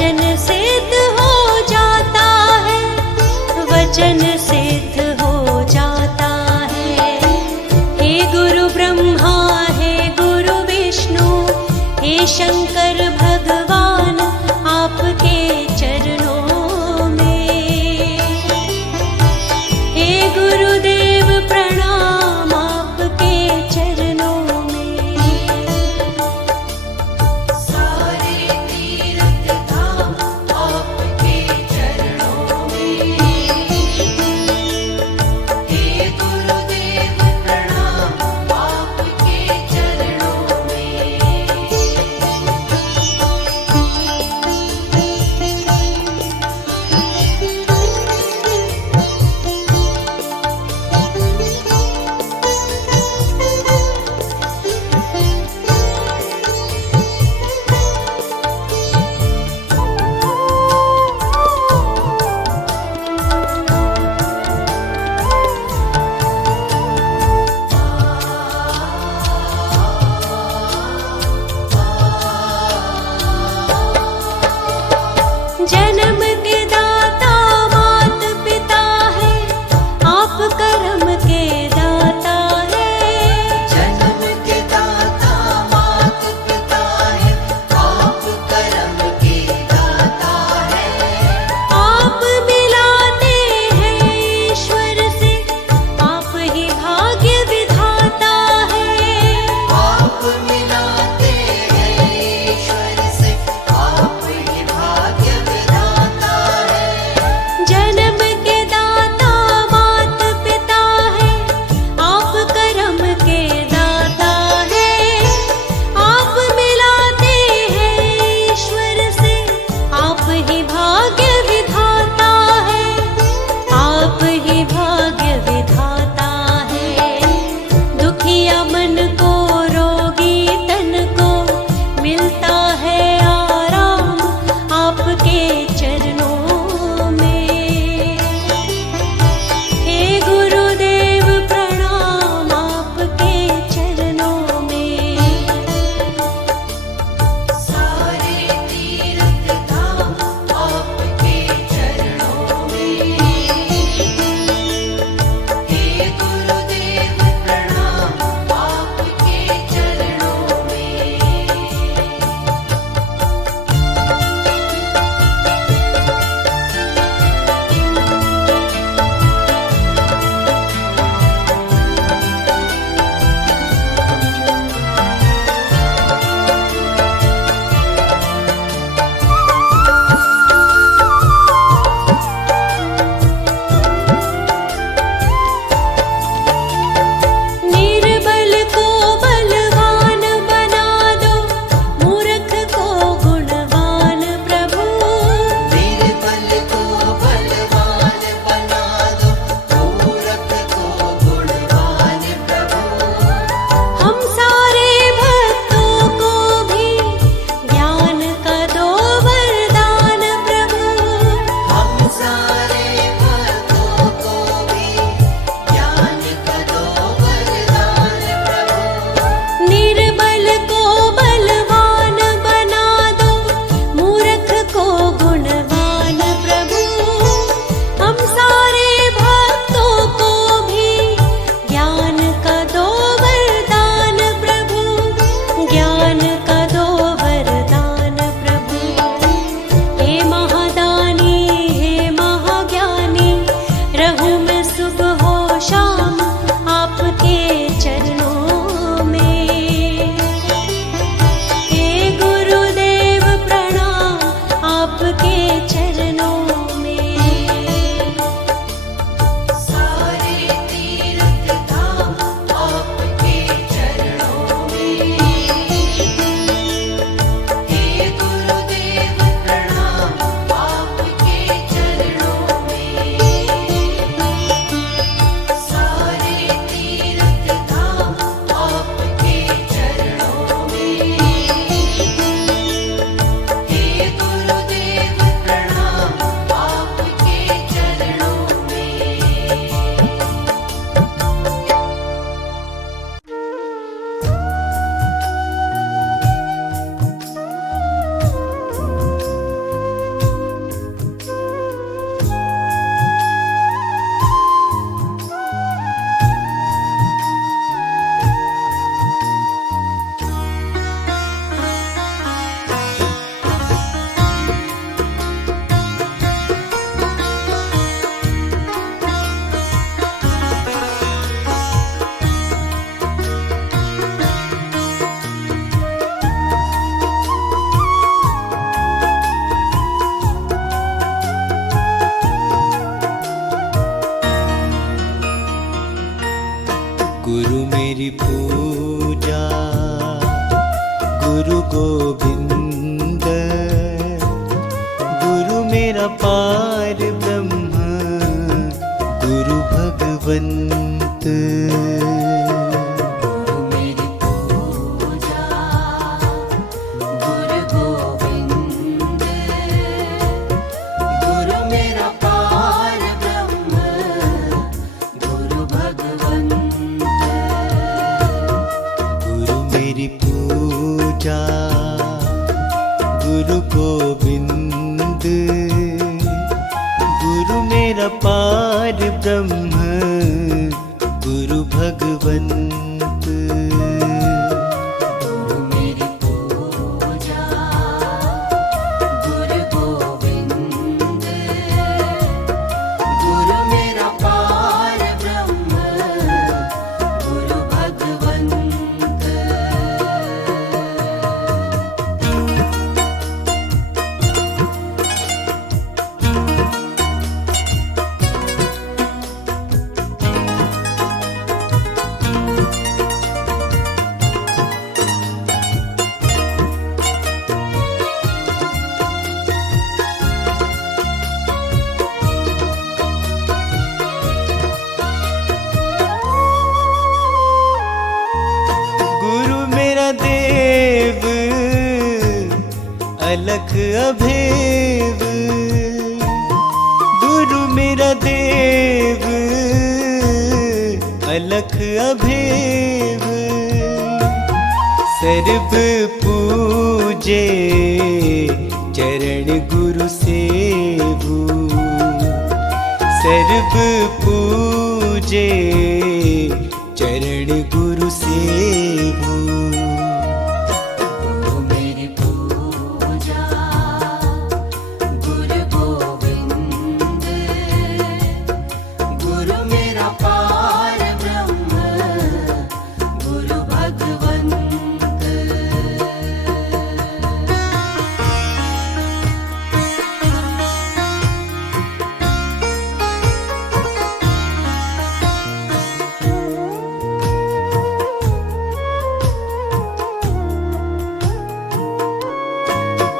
वचन सिद्ध हो जाता है, वचन सिद्ध हो जाता है। हे गुरु ब्रह्मा, हे गुरु विष्णु, हे शंकर भगवान, आपके चरणों में। हे गुरुदेव प्रणाम, आपके चरणों में। सारे तीर्थ धाम आपके चरणों में। हे गुरुदेव प्रणाम आपके चरणों में। जन्म के दाता मात पिता है, आप कर्म के दाता है। जन्म के दाता मात पिता है, आप कर्म के दाता है। आप मिलाते हैं ईश्वर से, आप ही भाग्य विधाता है। आप मिलाते हैं ईश्वर से, आप ही भाग्य विधाता है। जन्म के दाता मात पिता है, आप कर्म के दाता है। आप मिलाते हैं ईश्वर से, आप ही भाग्य विधाता है। आप ही भाग्य विधाता है। दुखिया मन को, रोगी तन को, मिलता है आराम आपके चरणों में। हे गुरुदेव प्रणाम आपके चरणों में। सारे तीर्थ धाम आपके चरणों में। हे गुरुदेव प्रणाम आपके चरणों में। निर्बल को बलवान बना दो, मूर्ख को गुणवान प्रभु। निर्बल को बलवान बना दो, मूर्ख को गुणवान प्रभु। हम सारे भक्तों को भी ज्ञान का दो वरदान प्रभु। हम सारे भक्तों को भी ज्ञान का दो वरदान प्रभु। निर्बल को बलवान बना दो, मूर्ख को गुणवान प्रभु। हम सारे भक्तों को भी ज्ञान का दो वरदान प्रभु, ज्ञान का दो वरदान प्रभु। हे महादानी, हे महाज्ञानी, रहूं मैं सुबह हो शाम आपके चरणों में। हे गुरुदेव प्रणाम आपके चरणों में। सारे तीर्थ धाम आपके चरणों में। हे गुरुदेव प्रणाम आपके चरणों में। सारे तीर्थ धाम आपके चरणों में। हे गुरुदेव प्रणाम मेरा पार ब्रह्म गुरु भगवंत। गुरु मेरी पूजा गुरु गोविंद। गुरु मेरा पार ब्रह्म गुरु भगवंत। गुरु मेरी पूजा गुरु गोविंद। गुरु मेरा पार ब्रह्म गुरु भगवंत। गुरु मेरी पूजा गुरु गोविंद। गुरु मेरा पार ब्रह्म गुरु भगवंत। गुरु मेरा देव अलख अभेव। गुरु मेरा देव अलख अभेव। सर्व पूजे चरण गुरु सेवु। सर्व पूजे चरण गुरु सेवु। गुरु मेरी पूजा गुरु गोविंद। गुरु मेरा पार ब्रह्म गुरु भगवंत।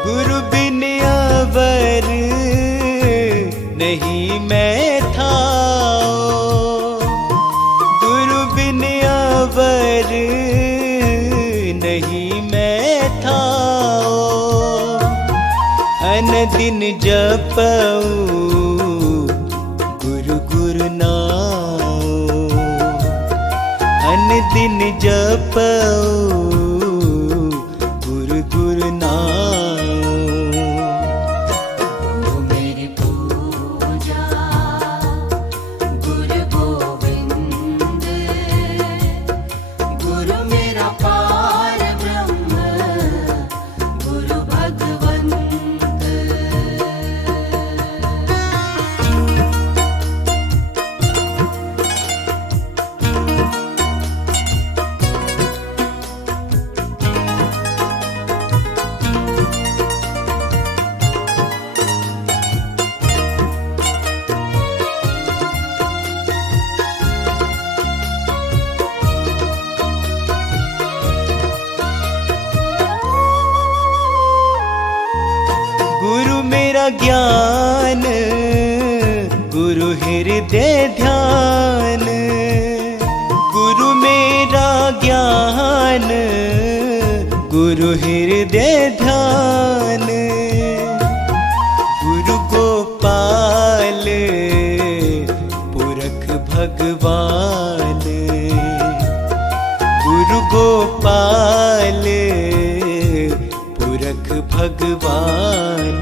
गुरु बिन अवर नहीं मैं थाओ। गुरु बिन अवर नहीं मैं थाओ। अन दिन जपऊं गुरु गुरु नाओ। अन दिन जपऊं गुरु गुरु नाओ। गुरु मेरी पूजा गुरु गोविंद। गुरु मेरा पार ब्रह्म गुरु भगवंत। गुरु मेरा ज्ञान गुरु हृदय ध्यान। गुरु मेरा ज्ञान गुरु हृदय ध्यान। गुरु गोपाल पुरख भगवान। गुरु गोपाल पुरख भगवान।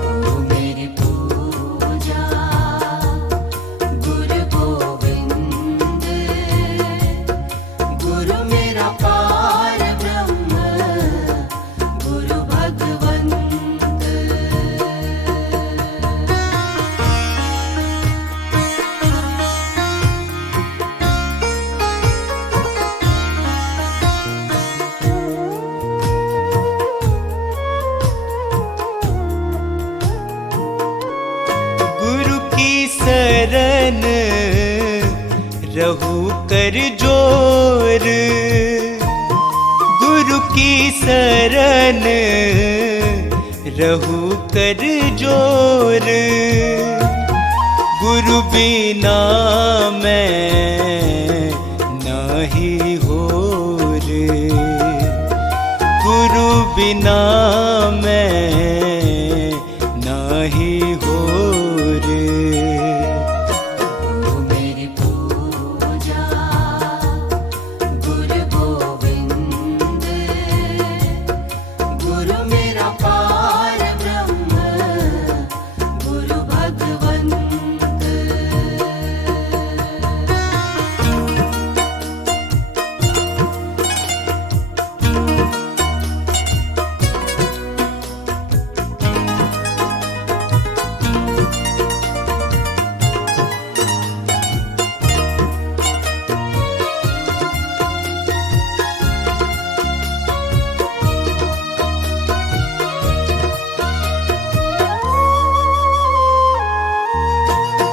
गुरु मेरी पूजा गुरु गोविंद। गुरु मेरा पार ब्रह्म गुरु भगवंत। शरण रहू कर जोर। गुरु की शरण रहू कर जोर, गुरु बिना मैं नहीं होर, गुरु बिना मैं नहीं होर। गुरु मेरी पूजा गुरु गोविंद, गुरु मेरा पार ब्रह्म गुरु भगवंत।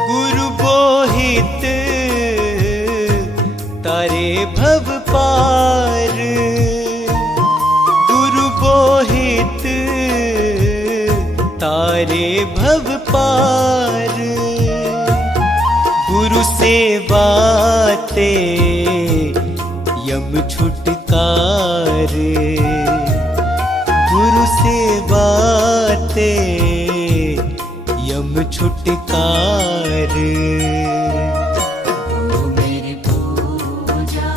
गुरु बोहित तारे भव पार, गुरु बोहित तारे भव पार, गुरु सेवाते यम छुटकार, गुरु सेवाते यम छुटकार। गुरु मेरी पूजा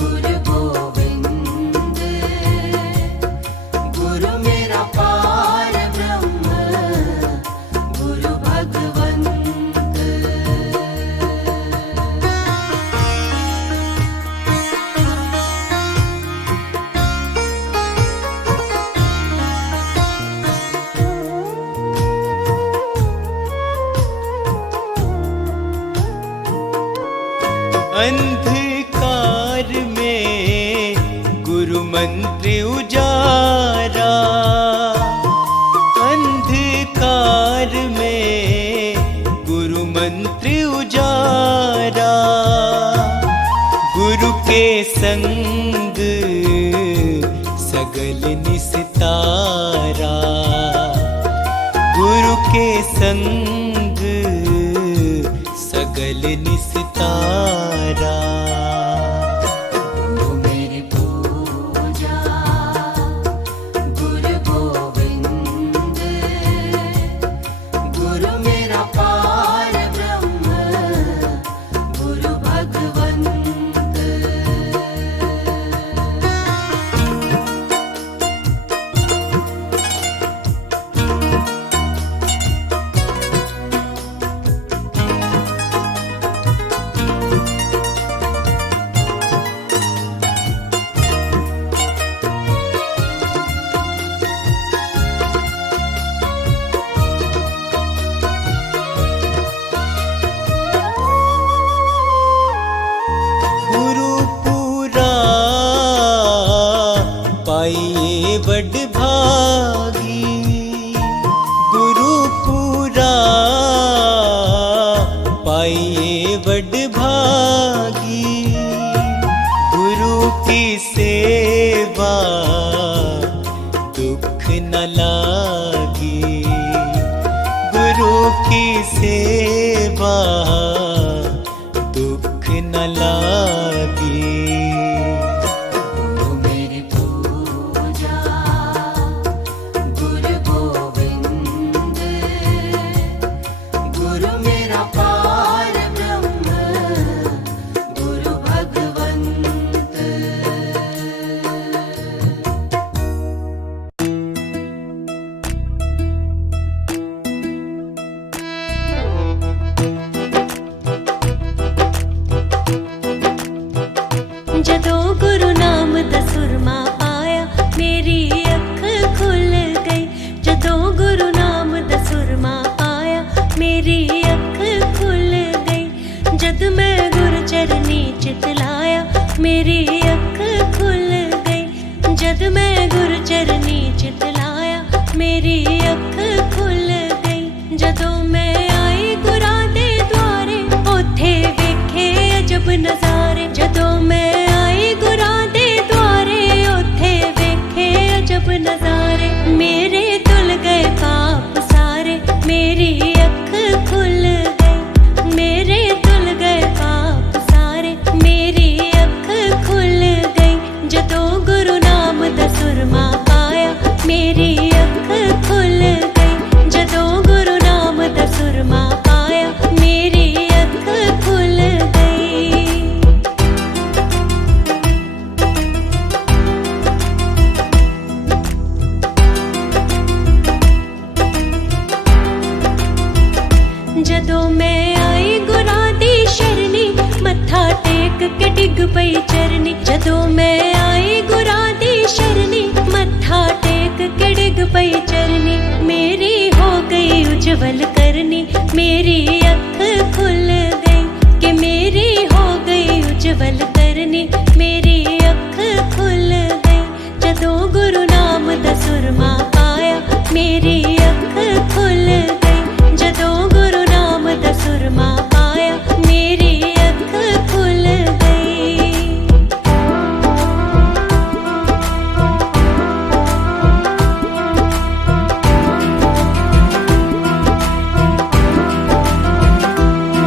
गुरु गोविंद, गुरु मेरा पार ब्रह्म गुरु भगवंत। अंधकार में गुरु मंत्र उजारा, अंधकार में गुरु मंत्र उजारा, गुरु के संग सगल निस्तारा, गुरु के संग सगल निस्तारा। गुरु मेरी पूजा गुरु गोविंद, गुरु मेरा पार ब्रह्म गुरु भगवंत। गुरु पूरा पाइए बड़ भागी, गुरु पूरा पाइए बड़ भागी, गुरु की सेवा दुख न लागी, गुरु की सेवा दुख न लागी। गुरु मेरी पूजा गुरु गोविंद, गुरु मेरा पार ब्रह्म गुरु भगवंत। जदों गुरु नाम दा सुरमा पाया मेरी अख खुल गई, जदों गुरु नाम दा सुरमा पाया मेरी अख खुल गई, जद मैं गुरु चरनी चित लाया मेरी अख खुल गई, जद मैं गुरु चरनी चित लाया मेरी अख खुल गई। जदों मैं आई गुरां दे द्वारे ओथे वेखे अजब नज़ारे, जदों मैं आई गुरां दे द्वारे ओथे वेखे अजब नज़ारे। के डिग पई चरनी, जदों मैं आई गुरां दी शरनी। मत्था टेक के डिग पई चरनी, मेरी हो गई उज्जवल करनी। मेरी अख खुल गई कि मेरी हो गई उज्जवल करनी। मेरी अख खुल गई जदों गुरु नाम दा सुरमा पाया। मेरी अख खुल गई जदों गुरु नाम दा सुरमा पाया। मेरी अख खुल गई।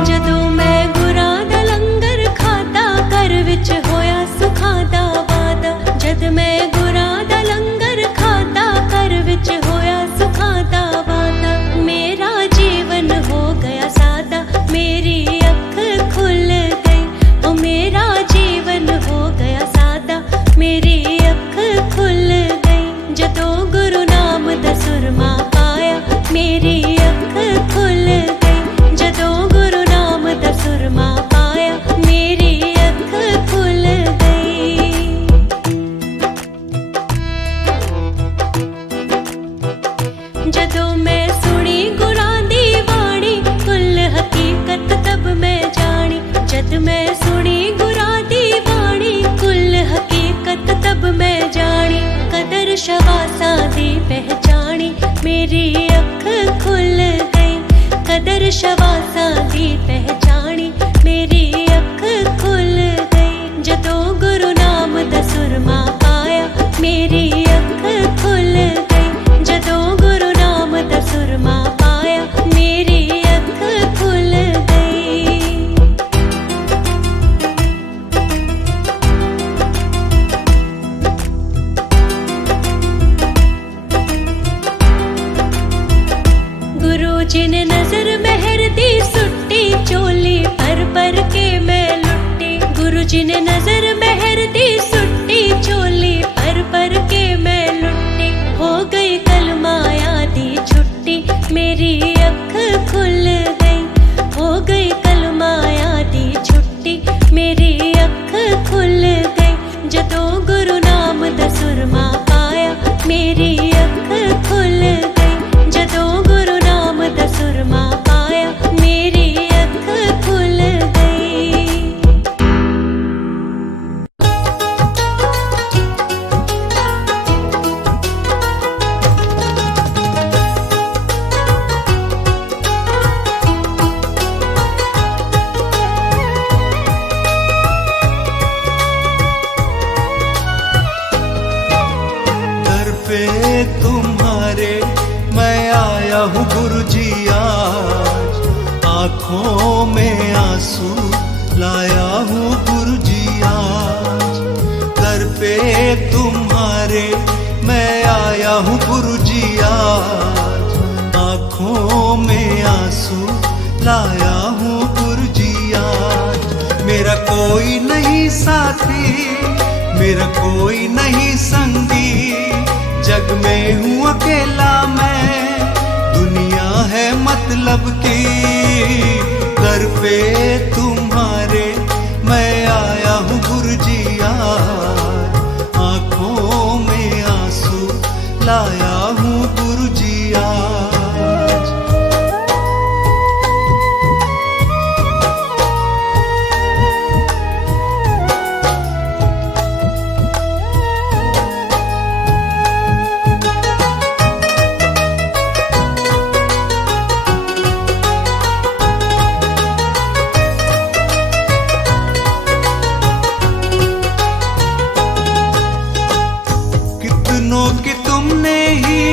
जदों मैं गुरां दा लंगर खाता, घर विच होया सुखां दा वादा। जद मैं गुरां दा लंगर खाता, घर विच होया सुखां दा वादा। मेरा जीवन हो गया सादा, मेरी अख खुल गई। ओ मेरा जीवन हो गया सादा, मेरी अख खुल गई जदों गुरु नाम दा सुरमा पाया। मेरी अख खुल गई जदों गुरु नाम दा सुरमा पाया। मेरी अख खुल गई। जदों मैं सुनी गुरां दी बाणी, कुल हकीकत तब मैं जानी। जद मैं सुनी गुरां दी बाणी, कुल हकीकत तब मैं जानी। कदर शवासा दी पहचानी, मेरी अख खुल गई। कदर शवासा दी पहचानी, मेरी अख खुल गई जदों गुरु नाम दा सुरमा पाया। मेरी अख खुल गई जदों गुरु नाम दा सुरमा पाया। मेरी अख खुल गई। गुरु जी ने नजर मेहर दी सुट्टी, चोली पर के मैं लुट्टी। गुरु जी ने नजर मेहर दी सुट्टी, चोली पर के मैं लुट्टी। हो गई कलमाया दी छुट्टी, मेरी अख खुल गई। हो गई कलमाया दी छुट्टी, मेरी अख खुल गई जदों गुरु नाम दा सुरमा पाया। मेरी अख खुल गई जदों गुरु नाम दा सुरमा पाया। मेरी अख खुल गई। दर पे तुम्हारे मैं आया हूँ गुरु जी आज। आँखों में आंसू लाया हूँ गुरु जी आज। दर पे तुम्हारे मैं आया हूँ गुरु जी आज। आँखों में आंसू लाया हूँ गुरु जी आज। मेरा कोई नहीं साथी, मेरा कोई नहीं संगी, जग में हूँ अकेला मैं, दुनिया है मतलब की। दर पे तुम्हारे मैं आया हूँ गुरु जी आज। आँखों में आंसू लाया हूँ गुरु जी आज। कितनों की तुमने ही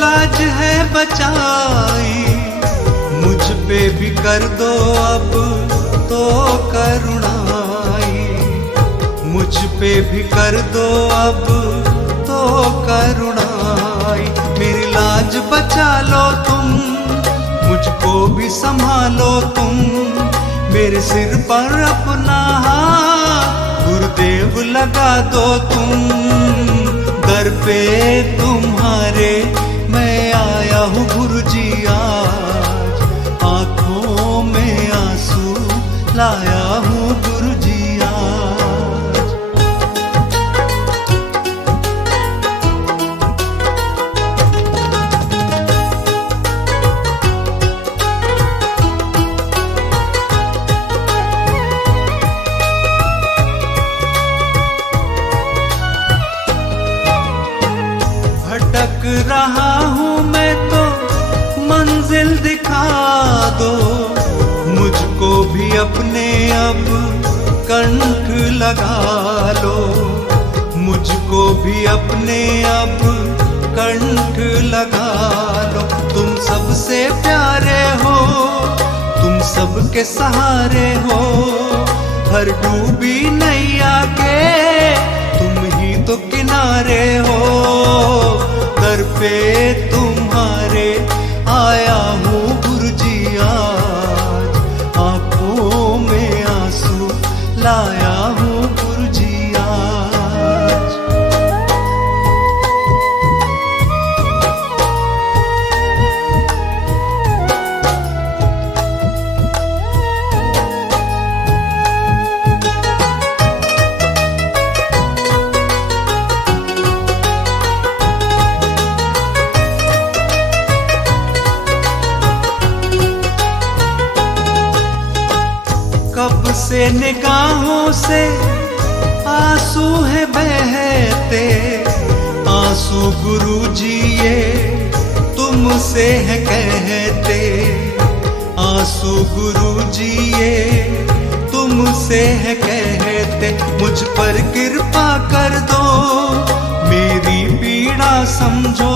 लाज है बचाई, मुझ पे भी कर दो अब तो करुणाई। मुझ पे भी कर दो अब तो करुणाई। मेरी लाज बचा लो तुम, मुझको भी संभालो तुम। मेरे सिर पर अपना हाथ गुरुदेव लगा दो तुम। दर पे तुम्हारे मैं आया हूँ गुरु जी आज। आँखों में आंसू लाया हूँ गुरु जी रहा हूँ मैं तो मंजिल दिखा दो, मुझको भी अपने अब कंठ लगा लो, मुझको भी अपने अब कंठ लगा लो। तुम सबसे प्यारे हो, तुम सबके सहारे हो, हर डूबी नैया के तुम ही तो किनारे हो। दर पे तुम्हारे आया हूँ गुरुजी आज, आंखों में आंसू लाया हूँ गुरुजी आज। कब से निगाहों से आंसू है बहते, आंसू गुरुजी ये तुमसे है कहते, आंसू गुरुजी ये तुमसे है कहते। मुझ पर कृपा कर दो, मेरी पीड़ा समझो,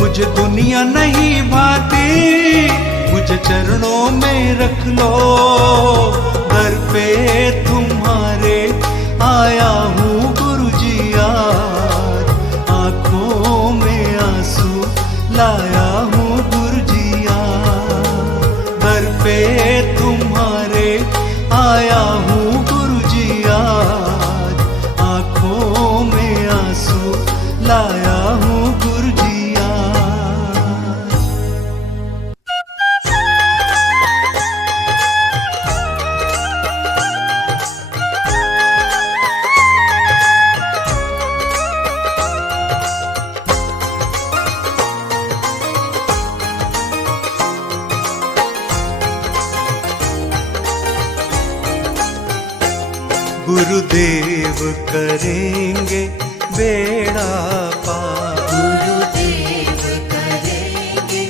मुझे दुनिया नहीं भाती, मुझे चरणों में रख लो। दर पे तुम्हारे आया हूँ गुरुजी आज, आंखों में आंसू लाया हूँ गुरुजी आज। दर पे तुम्हारे आया हूँ गुरुजी आज, आंखों में आंसू लाया हूँ गुरुजी आज। गुरुदेव करेंगे बेड़ा पार, गुरुदेव करेंगे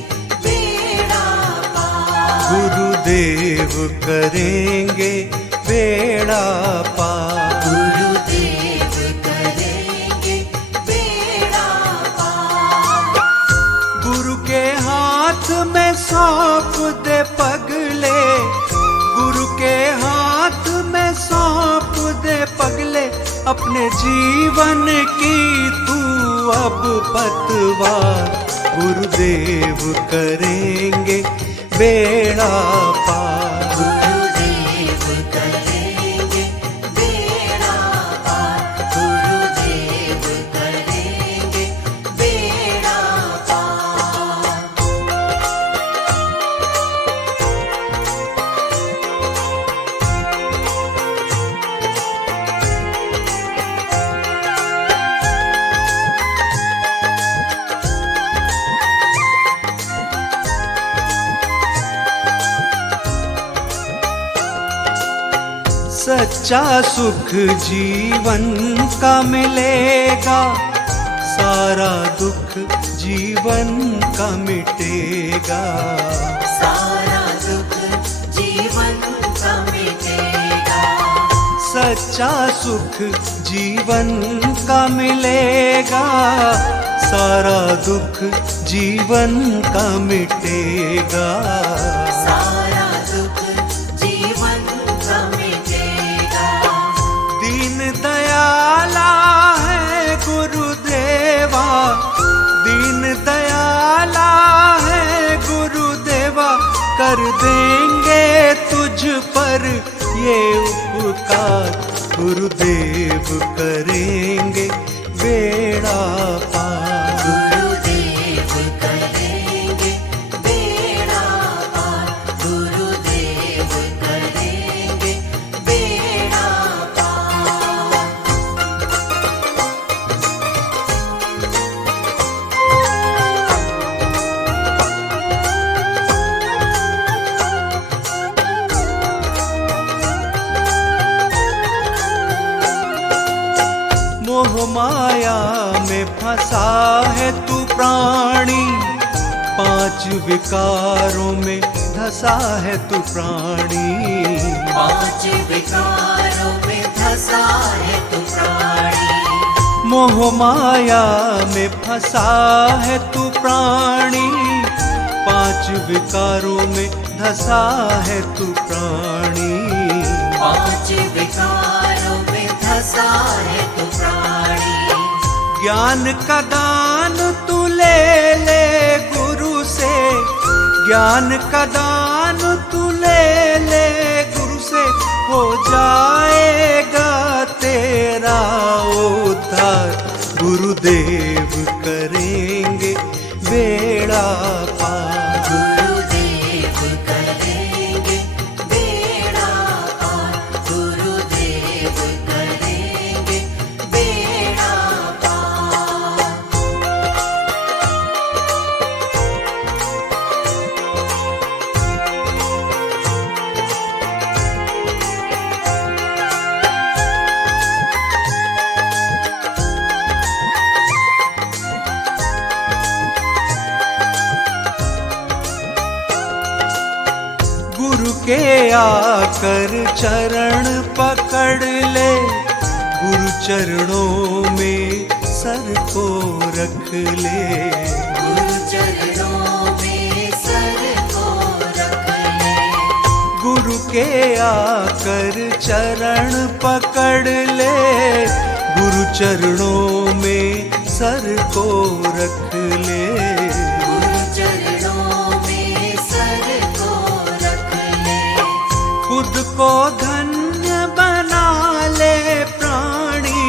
बेड़ा पार, गुरुदेव करेंगे बेड़ा पार, गुरुदेव करेंगे बेड़ा पार। गुरु के हाथ में सौंप दे पगले, गुरु के हाथ में सौंप दे पगले, अपने जीवन की तू अब पतवार। गुरुदेव करेंगे बेड़ा पार, गुरुदेव करेंगे बेड़ा पार, गुरुदेव करेंगे बेड़ा पार। सच्चा सुख जीवन का मिलेगा, सारा दुख जीवन का मिटेगा, सारा दुख जीवन का मिटेगा, सच्चा सुख जीवन का मिलेगा, सारा दुख जीवन का मिटेगा। सारा दुख जीवन का मिटेगा। दीन दयाला है गुरुदेवा, दीन दयाला है गुरुदेवा, कर देंगे तुझ पर ये उपकार। गुरुदेव करेंगे बेड़ा पार, गुरुदेव करेंगे बेड़ा पार, गुरुदेव करेंगे बेड़ा पार। मोह माया में फंस विकारों में धसा है तू प्राणी। 5 विकारों में धसा है तू प्राणी। मोह माया में फंसा है तू प्राणी। 5 विकारों में धसा है तू प्राणी। 5 विकारों में धसा है तू प्राणी। ज्ञान का दान तू ले ले गुरु से। ज्ञान का दान तू ले ले गुरु से। हो जाएगा तेरा उद्धार। गुरुदेव करेंगे बेड़ा पार। गुरुदेव करेंगे बेड़ा पार। गुरुदेव करेंगे बेड़ा पार। गुरु के आकर चरण पकड़ ले। गुरु चरणों में सर को रख ले। गुरु चरणों में सर को रख ले। गुरु के आकर चरण पकड़ ले। गुरु चरणों में सर को रख ले। गुरु चरणों में सर को रख ले। खुद को धन्य बना ले प्राणी।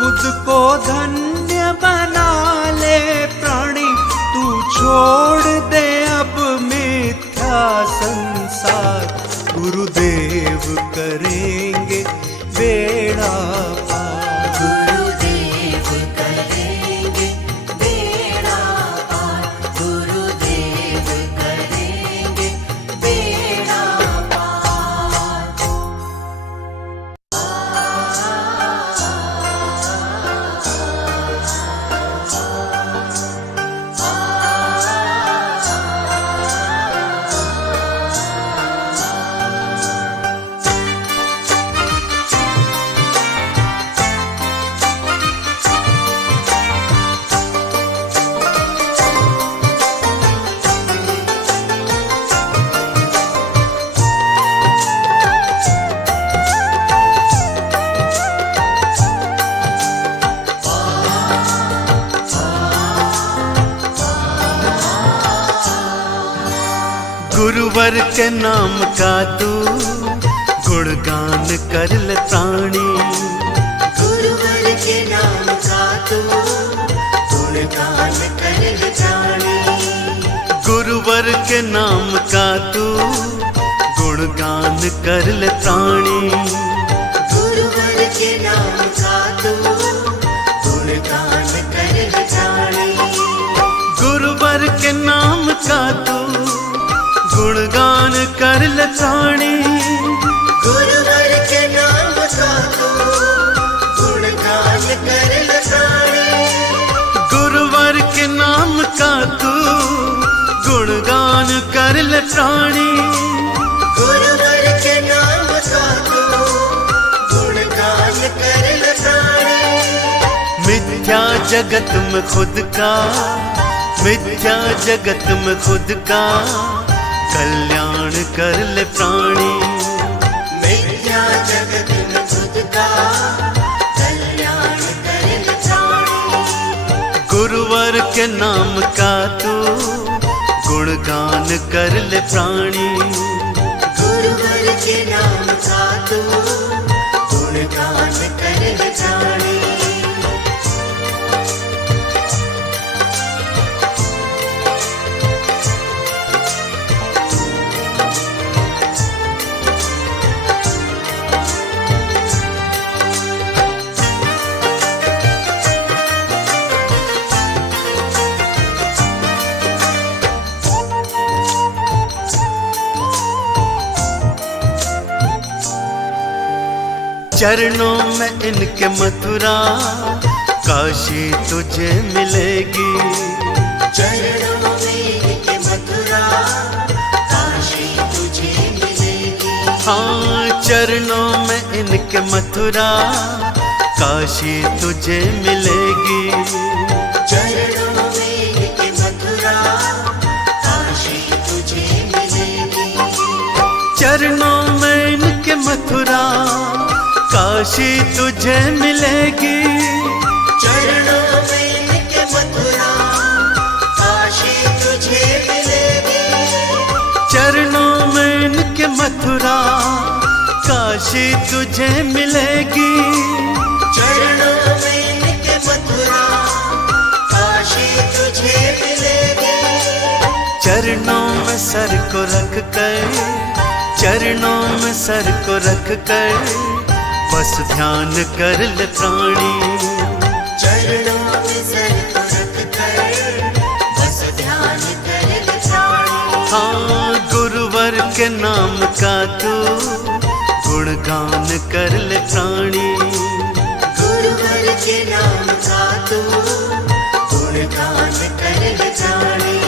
खुद को धन्य बना ले प्राणी। तू छोड़ दे अब मिथ्या संसार। गुरुदेव करेंगे बेड़ा पार। गुरुदेव करेंगे बेड़ा पार। गुरुदेव करेंगे बेड़ा पार। गुरुवर के नाम का तू गुणगान कर ले प्राणी। गुरुवर के नाम का तू गुणगान कर ले प्राणी। गुरुवर के नाम का तू गुणगान कर ले प्राणी। गुरुवर के नाम का तू गुणगान कर ले प्राणी। गुरुवर के नाम का तू गुणगान कर ले प्राणी। गुरुवर के नाम का तू गुणगान कर ले प्राणी। गुरुवर के नाम का तू गुणगान कर ले प्राणी। गुरुवर के नाम का तू गुणगान कर ले प्राणी। मिथ्या जगत में खुद का। मिथ्या जगत में खुद का कल्याण कर ले प्राणी। मिथ्या जगत में खुद का कल्याण कर ले प्राणी। गुरुवर के नाम का तू गुणगान कर ले प्राणी। गुरुवर के नाम का तू गुणगान कर ले प्राणी। चरणों में इनके मथुरा काशी तुझे मिलेगी। चरणों में इनके चरणों में इनके मथुरा काशी तुझे मिलेगी। चरणों में इनके मथुरा काशी तुझे मिलेगी। चरणों में इनके मथुरा काशी तुझे मिलेगी। चरणों में इनके मथुरा काशी तुझे मिलेगी। चरणों में इनके मथुरा काशी तुझे मिलेगी। चरणों में इनके मथुरा काशी तुझे मिलेगी। चरणों में सर को रख कर, चरणों में सर को रख कर बस ध्यान कर ले प्राणी। चरणों में सर को रख कर बस ध्यान कर ले प्राणी। हाँ, गुरुवर के नाम का तू गुणगान कर ले प्राणी। गुरुवर के नाम का तू गुणगान कर ले प्राणी।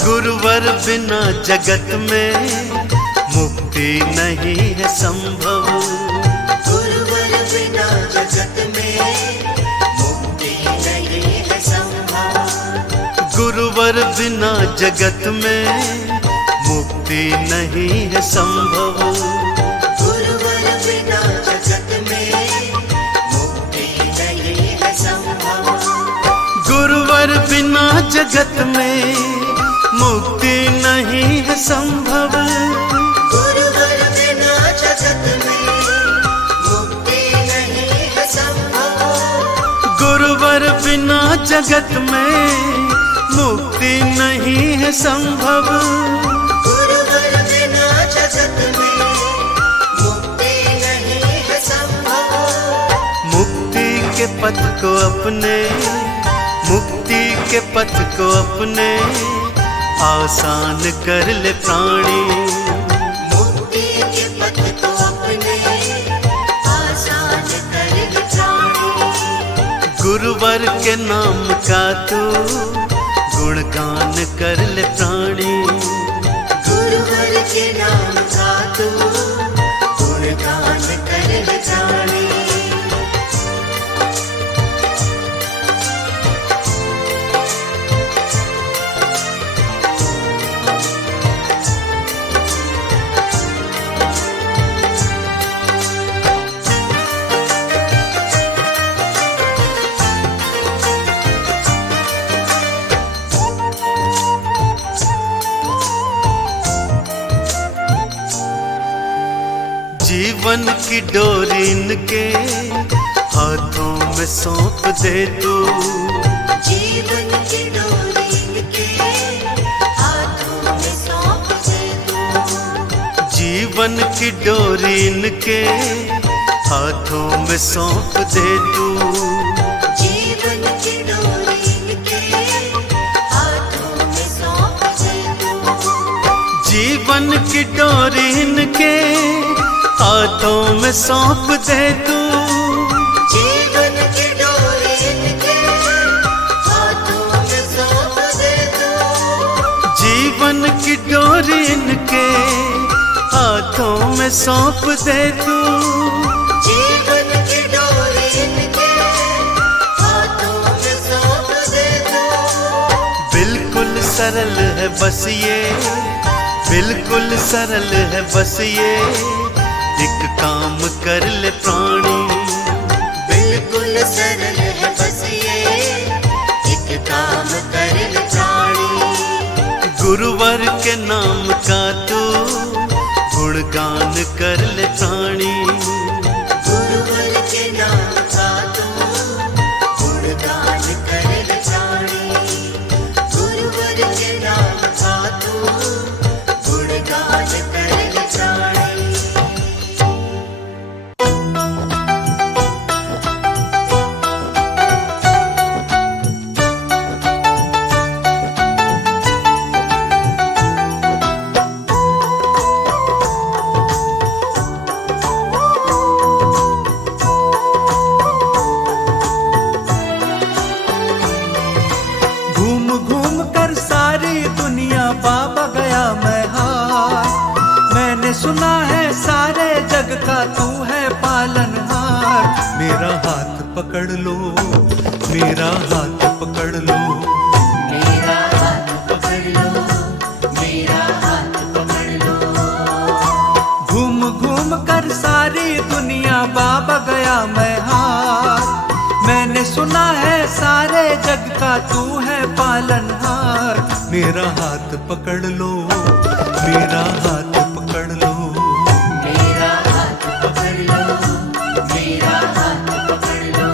गुरुवर बिना जगत में मुक्ति नहीं है संभव। गुरुवर बिना जगत में मुक्ति नहीं है संभव। गुरुवर बिना जगत में मुक्ति नहीं है संभव। गुरुवर बिना जगत में मुक्ति नहीं है संभव। गुरुवर बिना जगत में मुक्ति नहीं है संभव। गुरुवर बिना जगत में मुक्ति नहीं है संभव। गुरुवर बिना जगत में मुक्ति नहीं है संभव। गुरुवर बिना जगत में मुक्ति नहीं है संभव। मुक्ति के पथ को अपने, मुक्ति के पथ को अपने आसान कर ले प्राणी। मुक्ति के पथ को अपने आसान कर ले प्राणी। गुरुवर के नाम का तू गुणगान कर ले प्राणी। गुरुवर के नाम का तू गुणगान कर ले प्राणी। जीवन की डोरी इनके हाथों में सौंप दे तू। जीवन की डोरी इनके हाथों में सौंप दे तू। जीवन की डोरी इनके हाथों में सौंप दे तू। जीवन की डोरी इनके हाथों में सौंप दे तू। जीवन की डोरी इनके हाथों में सौंप दे तू। जीवन की डोरी इनके हाथों में सौंप दे तू। जीवन की डोरी इनके हाथों में सौंप दे तू। जीवन की डोरी इनके हाथों में सौंप दे तू। बिल्कुल सरल है बस ये, बिल्कुल सरल है बस ये एक काम कर ले प्राणी। बिल्कुल सरल है बस ये एक काम कर ले प्राणी। गुरुवर के नाम का तू गुणगान कर ले प्राणी। गुरुवर के नाम का तू गुणगान कर ले प्राणी। गुरुवर के नाम का तू गुणगान कर ले प्राणी। सुना है सारे जग का तू है पालनहार। मेरा हाथ पकड़ लो, मेरा हाथ पकड़ लो, मेरा हाथ पकड़ लो, मेरा हाथ पकड़ लो। घूम घूम कर सारी दुनिया बाबा गया मैं हार। मैंने सुना है सारे जग का तू है पालनहार। मेरा हाथ पकड़ लो, मेरा हाथ पकड़ लो, मेरा हाथ पकड़ लो, मेरा हाथ पकड़ लो।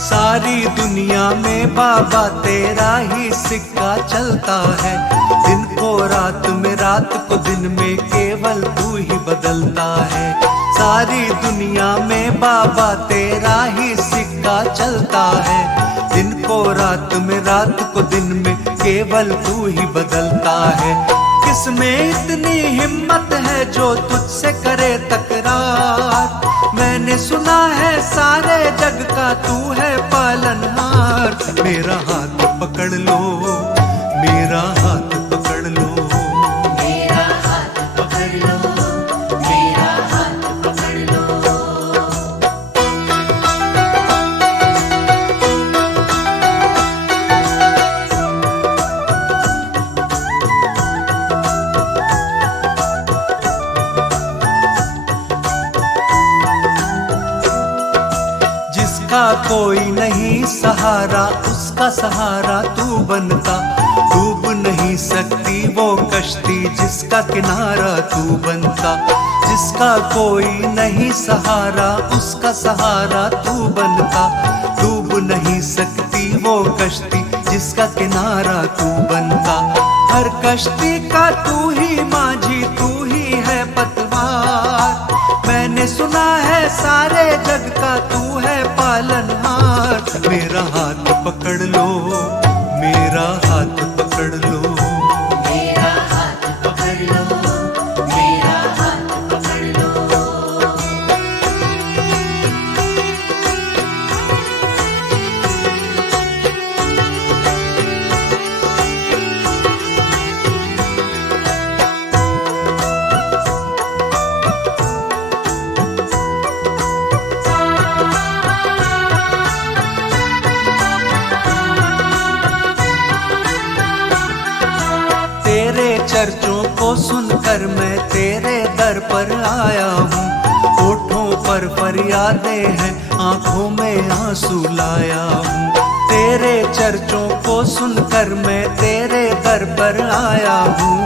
सारी दुनिया में बाबा तेरा ही सिक्का चलता है। दिन को रात में, रात को दिन में, केवल तू ही बदलता है। सारी दुनिया में बाबा तेरा ही सिक्का चलता है। दिन को रात में, रात को दिन में, केवल तू ही बदलता है। किसमें इतनी हिम्मत है जो तुझसे करे तकरार। मैंने सुना है सारे जग का तू है पालनहार। मेरा हाथ पकड़ लो, मेरा हाथ पकड़ लो, मेरा हाथ पकड़ लो, मेरा हाथ पकड़ लो। जिसका कोई नहीं सहारा उसका सहारा तू बनता। डूब नहीं सकती वो कश्ती जिसका किनारा तू बनता। जिसका कोई नहीं सहारा उसका सहारा तू बनता। डूब नहीं सकती वो कश्ती जिसका किनारा तू बनता। हर कश्ती का तू ही माझी, तू ही है पतवार। मैंने सुना है सारे जग का तू है पालनहार। मेरा हाथ पकड़ लो, मेरा हाथ पकड़ लो, मेरा हाथ पकड़ लो, मेरा हाथ पकड़ लो। तेरे चर्चों को सुनकर मैं तेरे दर पर आया हूँ। होठों पर फरियादें हैं, आंखों में आंसू लाया हूँ। तेरे चर्चों को सुनकर मैं तेरे दर पर आया हूँ।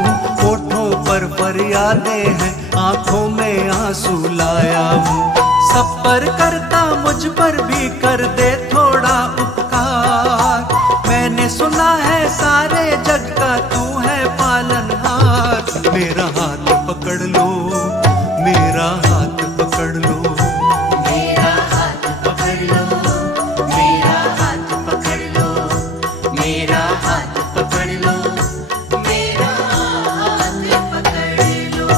होठों पर फरियादें हैं, आंखों में आंसू लाया हूँ। सब पर करता मुझ पर भी कर दे थोड़ा उपकार। मैंने सुना है सारे जग का तू है पालनहार। मेरा हाथ पकड़ लो, मेरा हाथ पकड़ लो, मेरा हाथ पकड़ लो, मेरा हाथ पकड़ लो, मेरा हाथ पकड़ लो, मेरा हाथ पकड़ लो।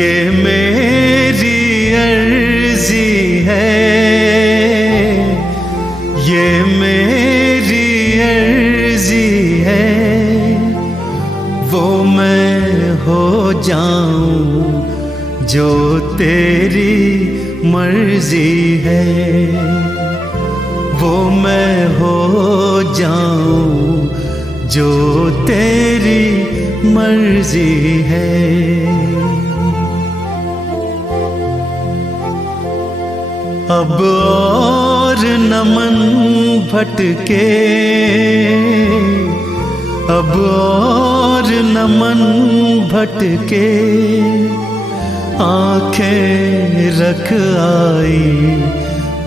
ये मेरी अर्जी है, ये मेरी अर्जी है, वो मैं हो जाऊं जो तेरी मर्जी है, वो मैं हो जाऊं जो तेरी मर्जी है। अब और न मन भटके, अब और न मन भटके, आंखें रख आई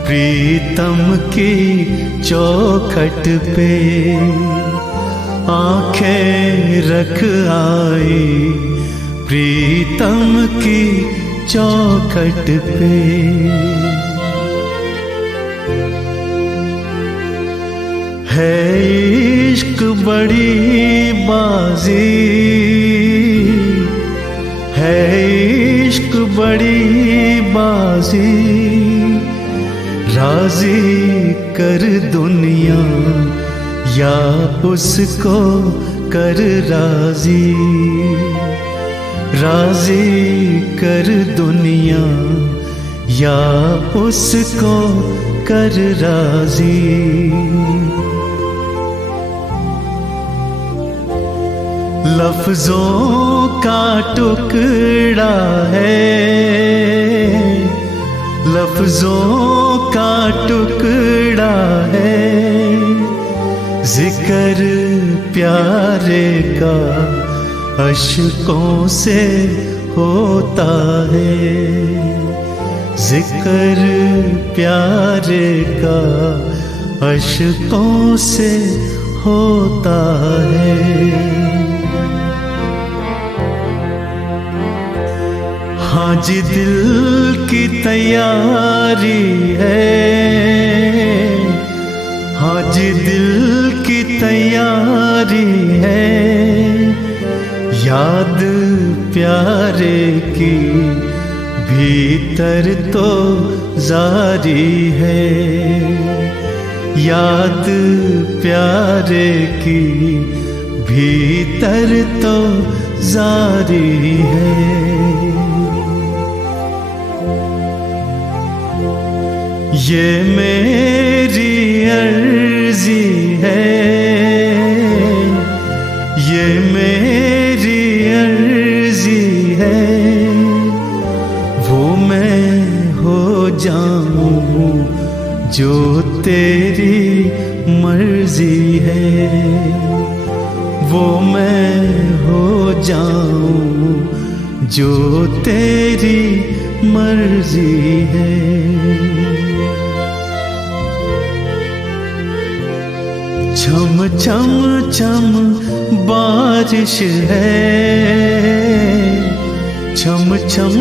प्रीतम की चौखट पे, आंखें रख आई प्रीतम की चौखट पे। है इश्क बड़ी बाजी, है इश्क बड़ी बाजी, राजी कर दुनिया या उसको कर राजी, राजी कर दुनिया या उसको कर राजी। लफ्जों का टुकड़ा है, लफ्जों का टुकड़ा है, जिक्र प्यारे का अश्कों से होता है, जिक्र प्यारे का अश्कों से होता है। हाँ जी दिल की तैयारी है, हाँ जी दिल की तैयारी है, याद प्यारे की भीतर तो जारी है, याद प्यारे की भीतर तो जारी है। ये मेरी अर्जी है, ये मेरी अर्जी है, वो मैं हो जाऊं जो तेरी मर्जी है, वो मैं हो जाऊं जो तेरी मर्जी है। छम छम छम बारिश है, छम छम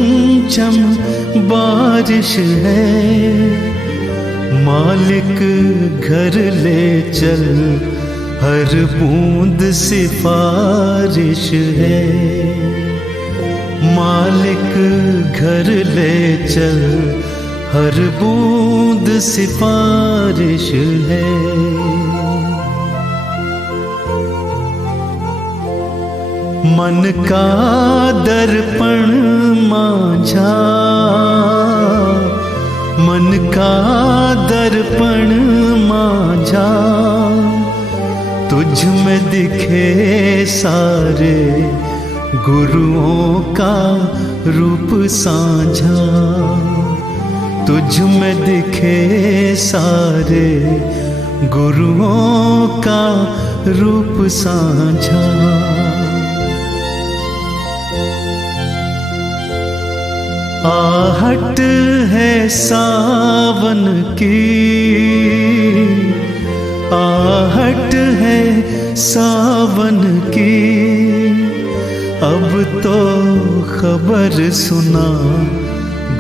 छम बारिश है, मालिक घर ले चल हर बूंद सिफारिश है, मालिक घर ले चल हर बूंद सिफारिश है। मन का दर्पण मांझा, मन का दर्पण मांझा, तुझ में दिखे सारे गुरुओं का रूप साझा, तुझ में दिखे सारे गुरुओं का रूप साझा। आहट है सावन की, आहट है सावन की, अब तो खबर सुना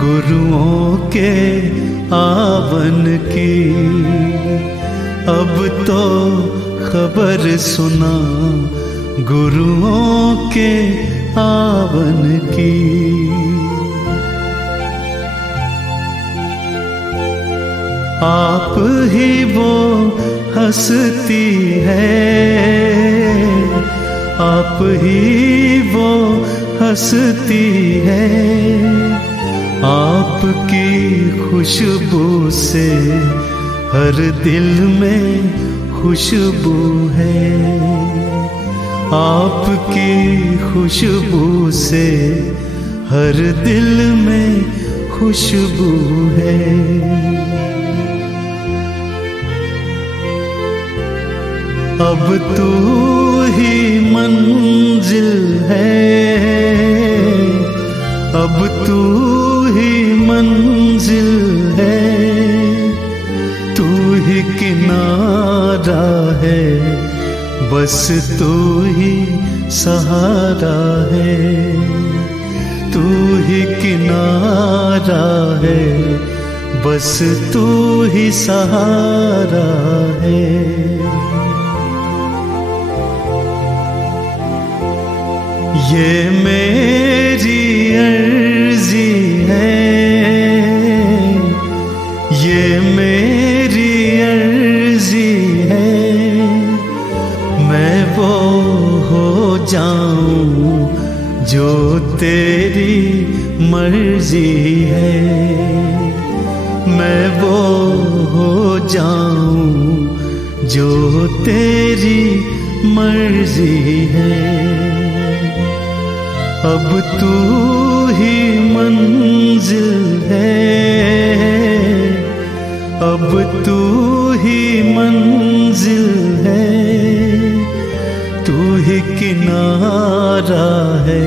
गुरुओं के आवन की, अब तो खबर सुना गुरुओं के आवन की। आप ही वो हंसती है, आप ही वो हंसती है। आपकी खुशबू से हर दिल में खुशबू है, आपकी खुशबू से हर दिल में खुशबू है। अब तू ही मंजिल है, अब तू ही मंजिल है, तू ही किनारा है, बस तू ही सहारा है, तू ही किनारा है, बस तू ही सहारा है। ये मेरी अर्जी है, ये मेरी अर्जी है, मैं वो हो जाऊं जो तेरी मर्जी है, मैं वो हो जाऊं जो तेरी मर्जी है। अब तू ही मंजिल है, अब तू ही मंजिल है, तू ही किनारा है,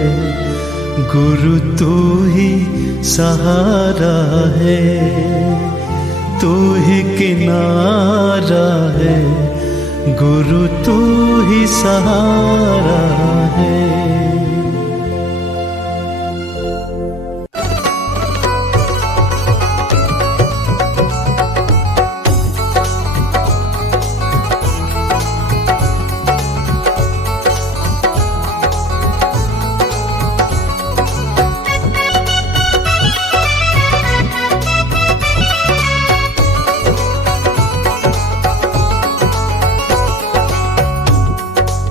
गुरु तू ही सहारा है, तू ही किनारा है, गुरु तू ही सहारा है।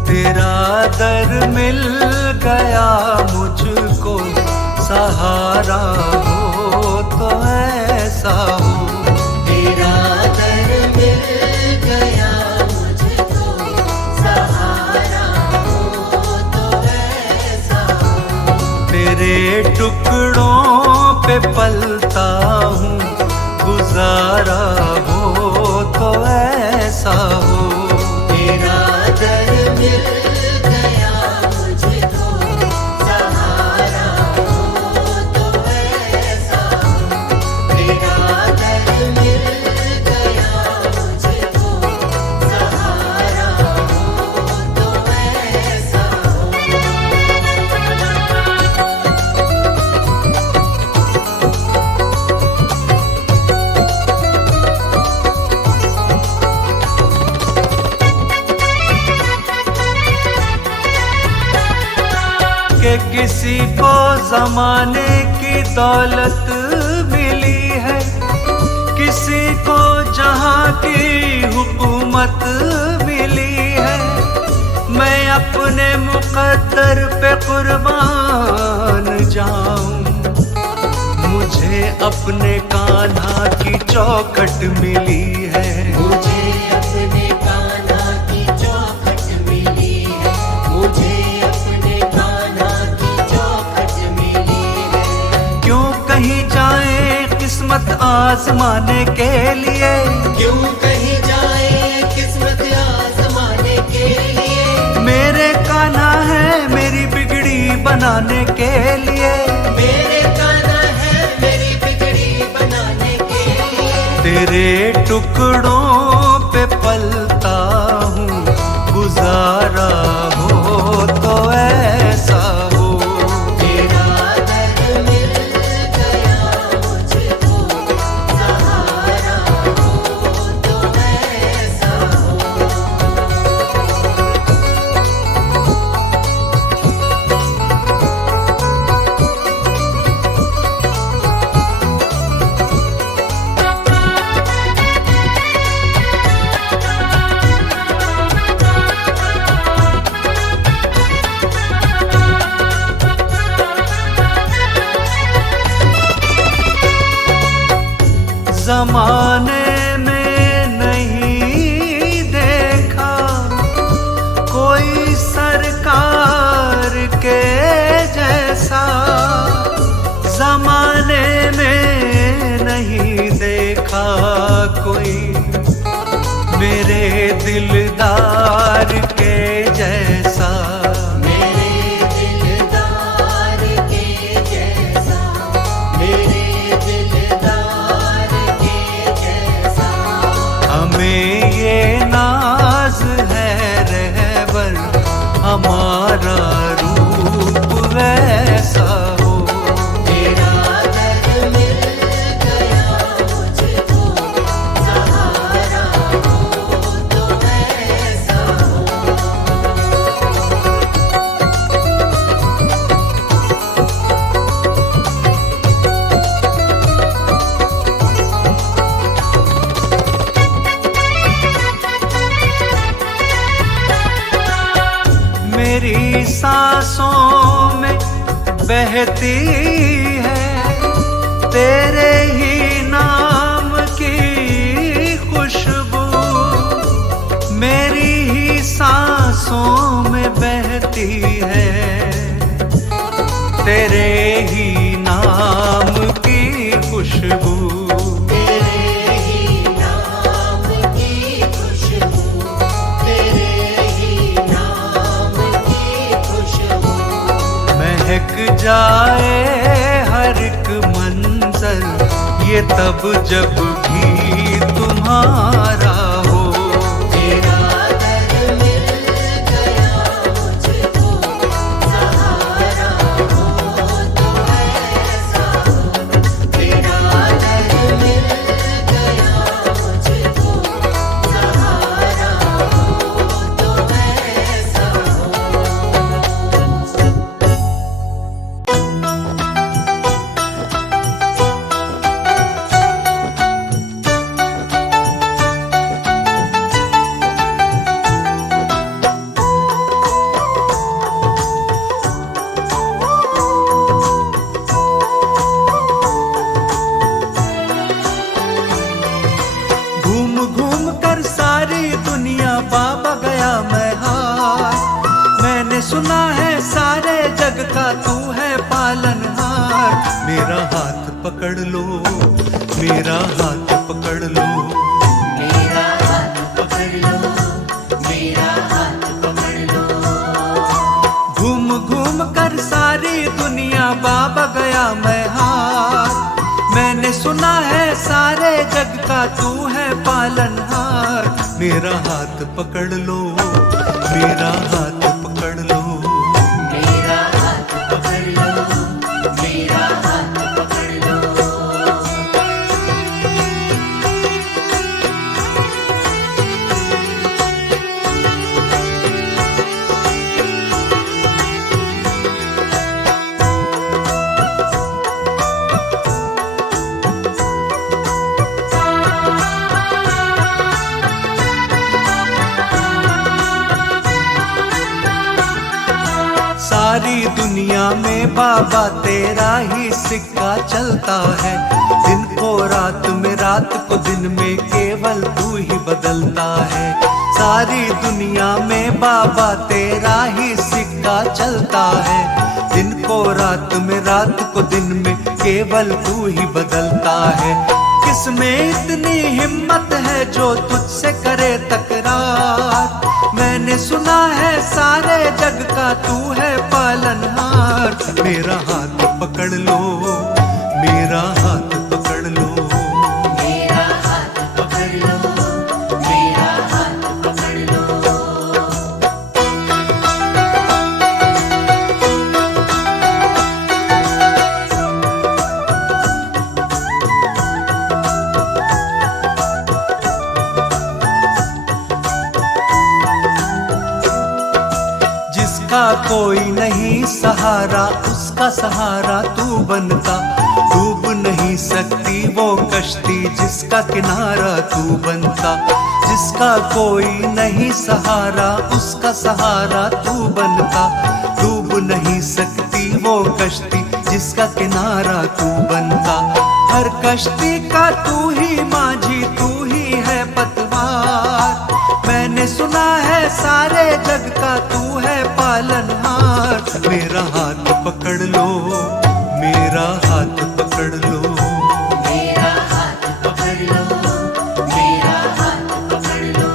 तेरा दर मिल गया मुझको, सहारा हो तो ऐसा हो। तेरा दर मिल गया मुझको, सहारा हो तो ऐसा हो। तेरे टुकड़ों पे पलता हूँ, गुजारा हो तो ऐसा हो। तेरा दर मिल गया मुझको, सहारा हो तो ऐसा हो। तेरा दर मिल गया मुझको, सहारा हो तो ऐसा हो। कि किसी को ज़माने की दौलत मिली है, किसी को जहाँ की हुकूमत मिली है। मैं अपने मुक़द्दर पे कुर्बान जाऊं, मुझे अपने कान्हा की चौखट मिली है। मुझे अपने कान्हा की चौखट मिली है, मुझे अपने कान्हा की चौखट मिली है। क्यों कहीं जाए किस्मत आजमाने के लिए, क्यों कहीं जाए किस्मत आजमाने के लिए। मेरे कान्हा है मेरी बिगड़ी बनाने के लिए। मेरे कान्हा है मेरी बिगड़ी बनाने के लिए। तेरे टुकड़ों पे पलता हूँ, गुजारा हो तो ऐसा हो। तेरा दर मिल गया मुझको, सहारा हो तो ऐसा हो। जमाने में नहीं देखा कोई सरकार के जैसा, जमाने में नहीं देखा कोई मेरे दिलदार के जैसा, मेरे दिलदार के जैसा, मेरे दिलदार के जैसा। हमें ये नाज है रहबर हमारा रूप वैसा हो। तेरा दर मिल गया मुझको, सहारा हो तो ऐसा हो। मेरी सांसों में बहती है तेरे ही नाम की खुशबू, मेरी ही सांसों में बहती है तेरे ही नाम की खुशबू। तेरे ही नाम की खुशबू, तेरे ही नाम की खुशबू। महक जाए हर एक मंजर ये तब जब भी तुम्हारा हो। तेरा दर मिल गया मुझको, सहारा हो तो ऐसा हो। तेरा दर मिल गया मुझको, सहारा हो तो ऐसा हो। घूम घूम कर सारी दुनिया बाबा गया मैं हार, मैंने सुना है सारे जग का तू है पालनहार। मेरा हाथ पकड़ लो, मेरा हाथ पकड़ लो, मेरा हाथ पकड़ लो, मेरा हाथ पकड़ लो। घूम घूम कर सारी दुनिया बाबा गया मैं हार, मैंने सुना है सारे जग का तू है पालनहार। मेरा हाथ पकड़ लो, मेरा हाथ पकड़ लो, मेरा हाथ पकड़ लो, मेरा हाथ पकड़ लो। सारी दुनिया में बाबा तेरा ही सिक्का चलता है, दिन को रात में रात को दिन में केवल तू ही बदलता है। सारी दुनिया में बाबा तेरा ही सिक्का चलता है, दिन को रात में रात को दिन में केवल तू ही बदलता है। किसमें इतनी हिम्मत है जो तुझसे करे तकरार, मैंने सुना है सारे जग का तू है पालनहार। मेरा हाथ पकड़ लो, मेरा हाथ पकड़ लो, मेरा हाथ पकड़ लो, मेरा हाथ पकड़ लो। जिसका कोई नहीं सहारा उसका सहारा तू बनता, डूब नहीं सकती वो कश्ती जिसका किनारा तू बनता। जिसका कोई नहीं सहारा उसका सहारा तू बनता, डूब नहीं सकती वो कश्ती जिसका किनारा तू बनता। हर कश्ती का तू ही सारे जग का, तू है पालनहार। मेरा हाथ पकड़ लो, मेरा हाथ पकड़ लो, मेरा हाथ पकड़ लो, मेरा हाथ पकड़ लो।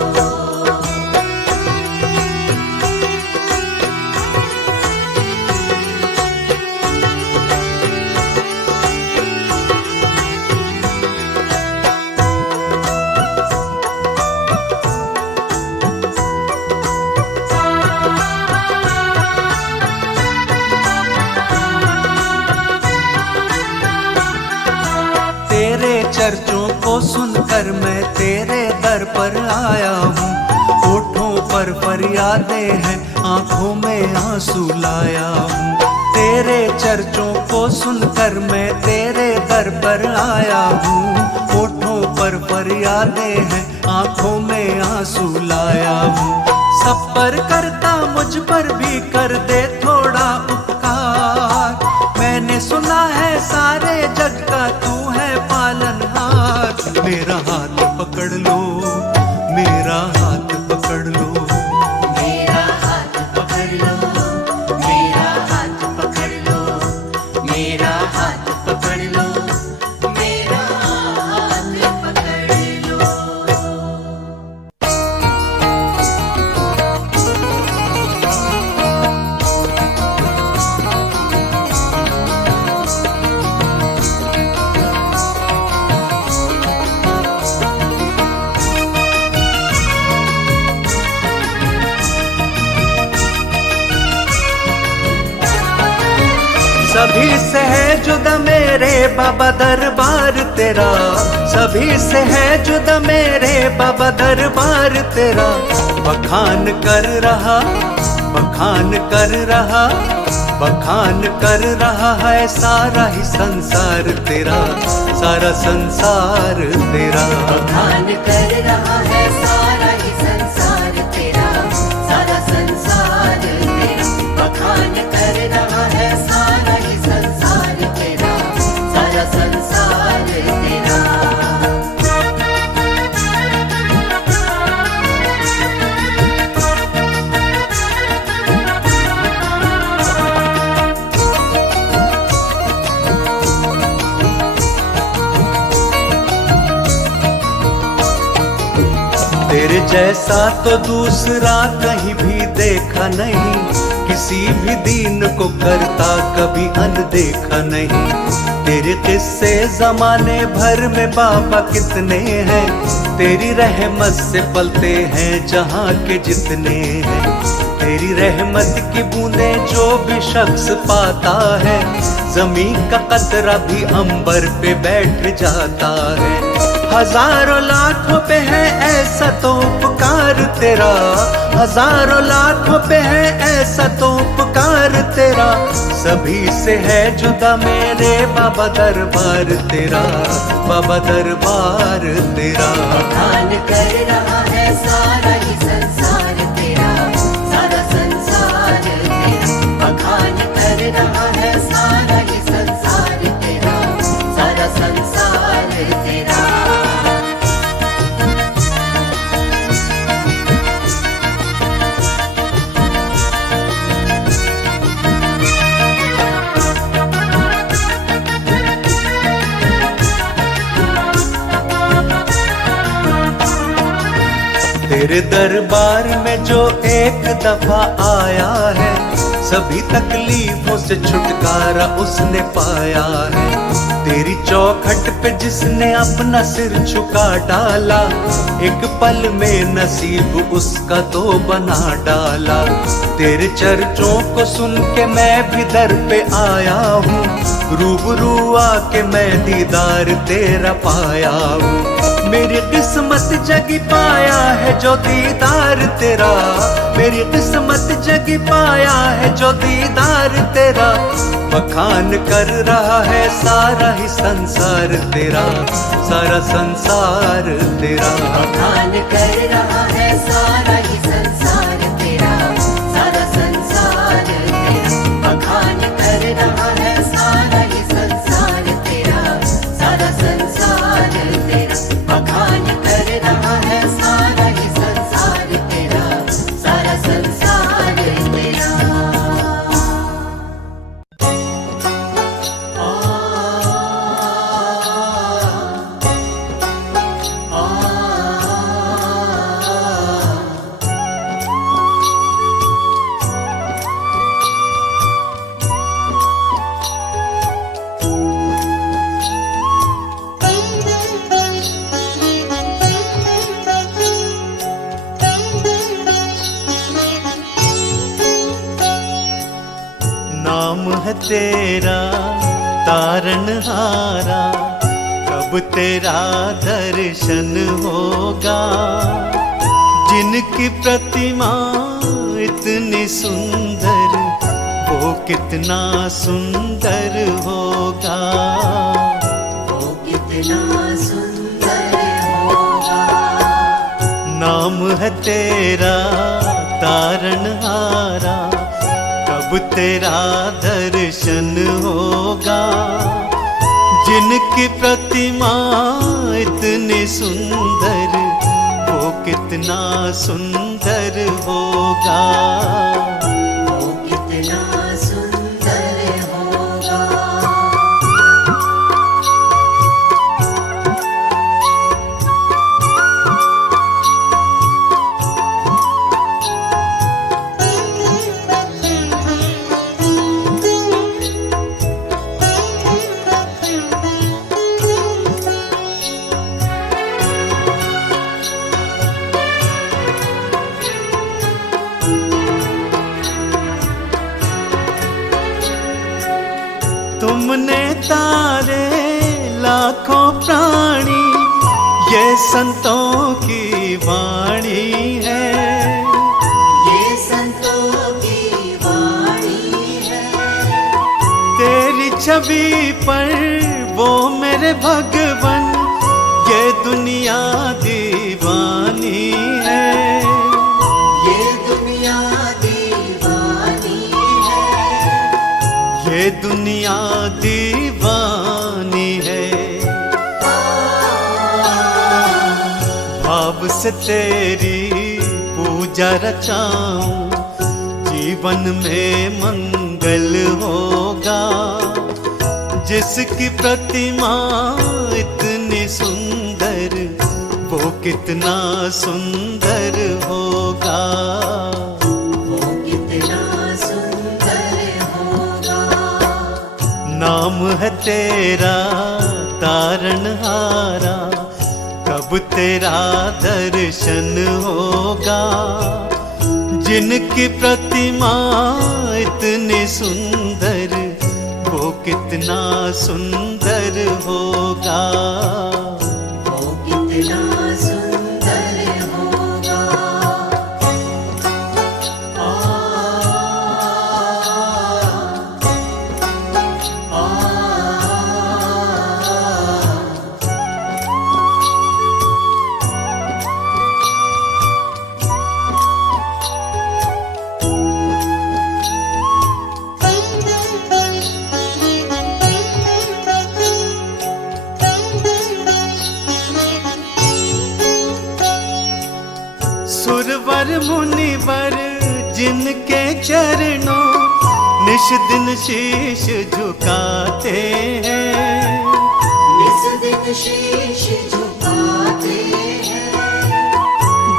तेरे चर्चों को सुनकर मैं तेरे दर पर आया हूँ। होठों पर फरियादें हैं, आंखों में आंसू लाया हूँ। तेरे चर्चों को सुनकर मैं तेरे दर पर आया हूँ। होठों पर फरियादें हैं, आंखों में आंसू लाया हूँ। सब पर करता, मुझ पर भी कर दे थोड़ा उपकार। मैंने सुना है सारे जग का, तू है पालनहार। मेरा हाथ पकड़ लो, मेरा हाथ पकड़ लो, मेरा हाथ पकड़ लो, मेरा हाथ पकड़ लो, मेरा हाथ पकड़ लो, मेरा हाथ पकड़ लो। सभी से है जुदा मेरे बाबा दरबार तेरा। सभी से है जुदा मेरे बाबा दरबार तेरा। बखान कर रहा, बखान कर रहा, बखान कर रहा है सारा ही संसार तेरा, सारा संसार तेरा। बखान कर रहा है सारा ही संसार तेरा, सारा संसार तेरा। बखान कर रहा है सारा ही संसार तेरा, सारा संसार तेरा। तेरे जैसा तो दूसरा कहीं भी देखा नहीं। किसी भी दीन को करता कभी अनदेखा नहीं। तेरे किस्से जमाने भर में बाबा कितने हैं। तेरी रहमत से पलते हैं जहाँ के जितने हैं। तेरी रहमत की बूंदें जो भी शख्स पाता है, जमीन का कतरा भी अंबर पे बैठ जाता है। हजारों लाखों पे है ऐसा तो उपकार तेरा, हजारों लाखों पे है ऐसा तो उपकार तेरा। सभी से है जुदा मेरे बाबा दरबार तेरा, बाबा दरबार तेरा। बखान कर रहा है सारा ही संसार तेरा, सारा संसार तेरा। बखान कर रहा है सारा ही संसार तेरा, सारा संसार तेरा। तेरे दरबार में जो एक दफा आया है, सभी तकलीफों से छुटकारा उसने पाया है। तेरी चौखट पे जिसने अपना सिर झुका डाला, एक पल में नसीब उसका तो बना डाला। तेरे चर्चों को सुन के मैं भी दर पे आया हूँ, रूबरू आके मैं दीदार तेरा पाया हूँ। मेरी किस्मत जगी पाया है जो दीदार तेरा, मेरी किस्मत जगी पाया है जो दीदार तेरा। बखान कर रहा है सारा ही संसार तेरा, सारा संसार तेरा। बखान कर रहा है सारा ही संसार तेरा, सारा संसार तेरा। बखान कर रहा है सारा ही संसार तेरा, सारा संसार तेरा। बखान कर रहा है सारा ही संसार तेरा, सारा है तेरा तारनहारा, कब तेरा दर्शन होगा। जिनकी प्रतिमा इतनी सुंदर, वो कितना सुंदर होगा। वो कितना सुंदर होगा। नाम है तेरा तारनहारा, कब तेरा दर्शन होगा। जिनकी प्रतिमा इतनी सुंदर, वो कितना सुंदर होगा। वो कितना सुंदर होगा। तुमने तारे लाखों प्राणी, ये संतों की वाणी है। ये संतों की वाणी है। तेरी छवि पर वो मेरे भगवन, ये दुनिया दीवानी है। ये दुनिया दीवानी है। ये दुनिया दीवानी है। भाव से तेरी पूजा रचाऊं, जीवन में मंगल होगा। जिसकी प्रतिमा इतनी सुंदर, वो कितना सुंदर होगा। वो कितना सुंदर होगा। नाम है तेरा तारनहारा, कब तेरा दर्शन होगा। जिनकी प्रतिमा इतनी सुंदर, वो कितना सुंदर होगा। वो कितना सुंदर होगा। सुरवर मुनिवर जिनके चरणों निश दिन शीश झुकाते हैं। इस दिन शीश झुकाते हैं।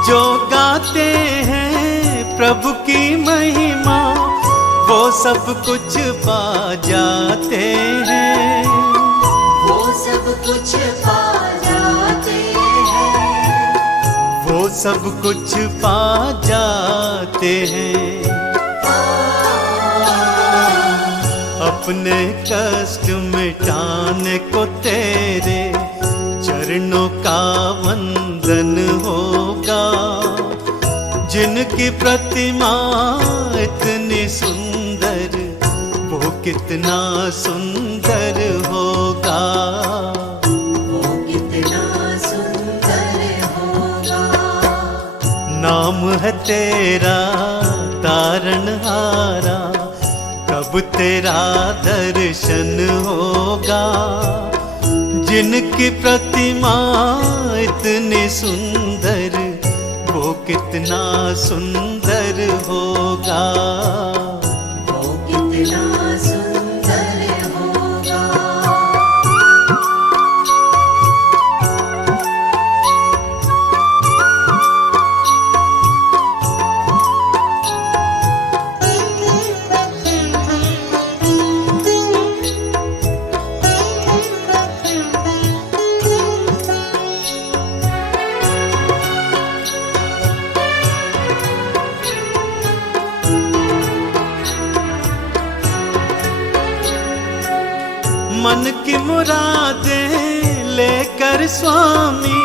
जो गाते हैं प्रभु की महिमा, वो सब कुछ पा जाते हैं। वो सब कुछ पा जाते हैं। वो सब कुछ पा जाते हैं। अपने कष्ट मिटाने को तेरे चरणों का वंदन होगा। जिनकी प्रतिमा इतनी सुंदर, वो कितना सुंदर होगा। वो कितना सुंदर होगा। नाम है तेरा तारनहारा, कब तेरा दर्शन होगा। जिनकी प्रतिमा इतनी सुंदर, वो कितना सुंदर होगा। वो कितना सुंदर होगा। मन की मुरादें लेकर स्वामी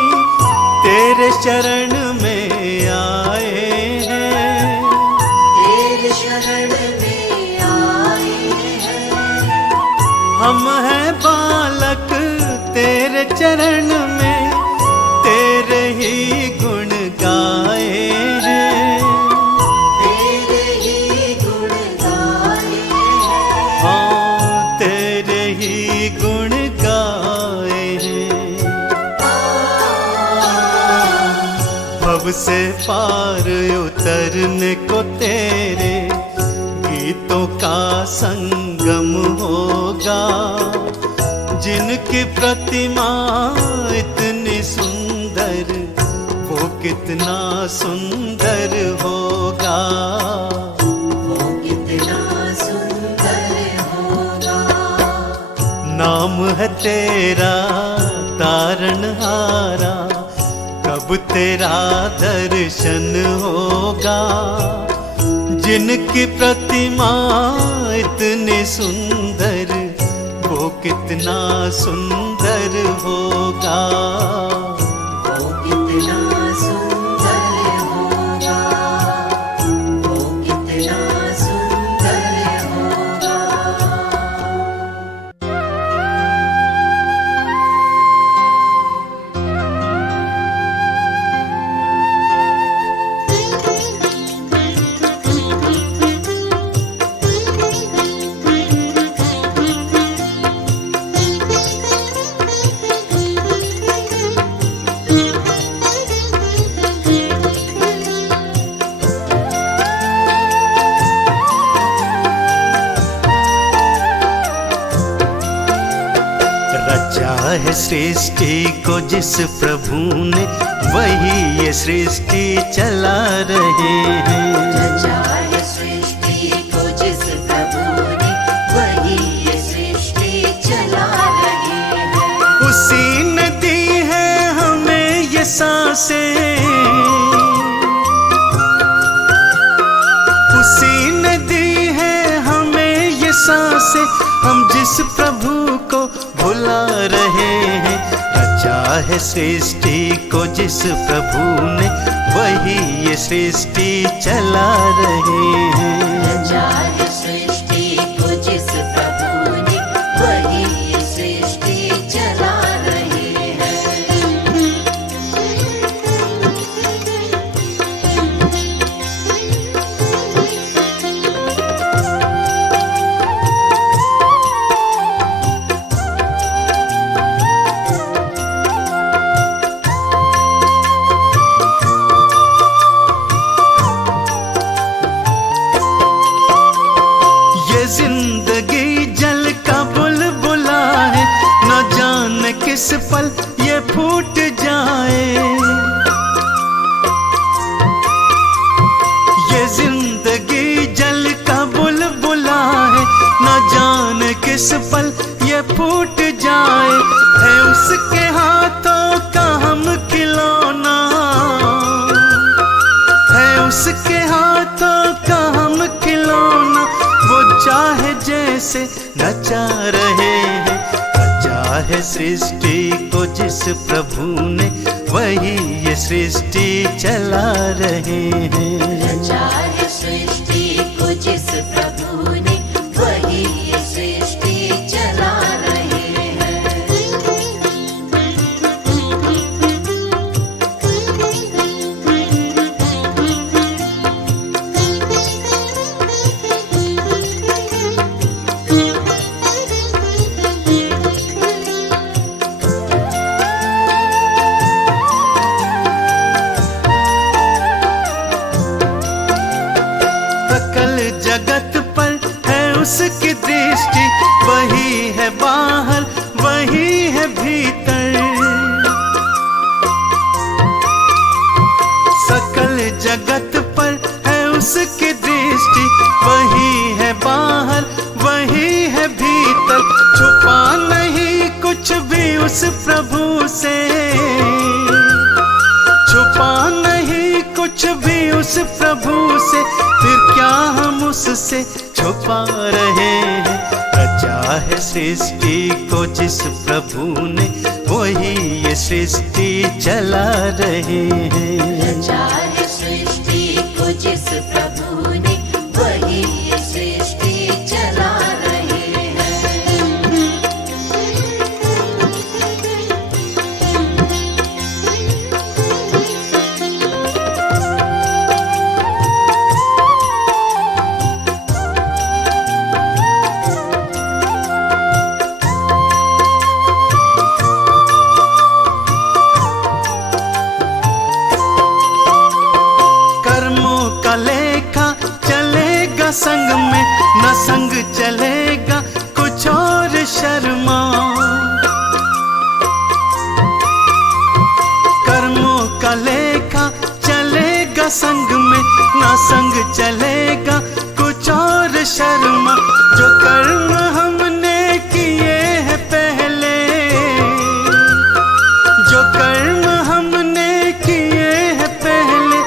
तेरे शरण में आए हैं, तेरे शरण में आए हैं। हम हैं बालक तेरे चरण में, तेरे ही गुण गाए हैं, तेरे ही गुण गाए हैं। हाँ तेरे ही गुण गाए हैं। भव से पार उतरने को तेरे गीतों का संगम होगा, जिनकी प्रतिमा इतनी सुंदर वो कितना सुंदर होगा, वो कितना सुंदर होगा। नाम है तेरा तारणहारा, कब तेरा दर्शन होगा, जिनकी प्रतिमा इतनी सुंदर वो कितना सुंदर होगा, वो कितना सुंदर होगा, वो कितना सुंदर होगा। रचा है सृष्टि को जिस प्रभु ने, वही ये सृष्टि चला रहे हैं। रचा है सृष्टि को जिस प्रभु ने, वही ये सृष्टि चला रहे हैं। उसी ने दी है हमें ये सांसें, उसी ने दी है हमें ये सांसें, हम जिस प्रभु को भुला रहे हैं। रचा है सृष्टि को जिस प्रभु ने, वही ये सृष्टि चला रहे हैं। रचा है सृष्टि को जिस प्रभु ने, वही ये सृष्टि चला रहे हैं। ये जिंदगी जल का बुलबुला है, न जाने किस पल ये फूट जाए। ये जिंदगी जल का बुलबुला है, न जाने किस पल ये फूट जाए। है उसके हाथों का हम खिलौना, है उसके हाथों का हम खिलौना, वो चाहे जैसे नचा रहे हैं। रचा है सृष्टि को जिस प्रभु ने, वही ये सृष्टि चला रहे हैं। रचा है सृष्टि को जिस प्रभु ने, वही ये सृष्टि चला रहे हैं। सकल जगत पर है उसकी दृष्टि, वही है बाहर वही है भीतर। सकल जगत पर है उसकी दृष्टि, वही है बाहर वही है भीतर। छुपा नहीं कुछ भी उस प्रभु से, छुपा नहीं कुछ भी उस प्रभु से, फिर क्या हम उससे छुपा रहे हैं। रचा है सृष्टि को जिस प्रभु ने, वही ये सृष्टि चला रहे हैं। रचा है सृष्टि को जिस प्रभु ने, वही ये सृष्टि चला रहे हैं। कर्मों का लेखा चलेगा संग में, न संग चलेगा कुछ और शर्मा। कर्मों का लेखा चलेगा संग में, न संग चलेगा कुछ और शर्मा। जो कर्म हमने किए हैं पहले, जो कर्म हमने किए हैं पहले,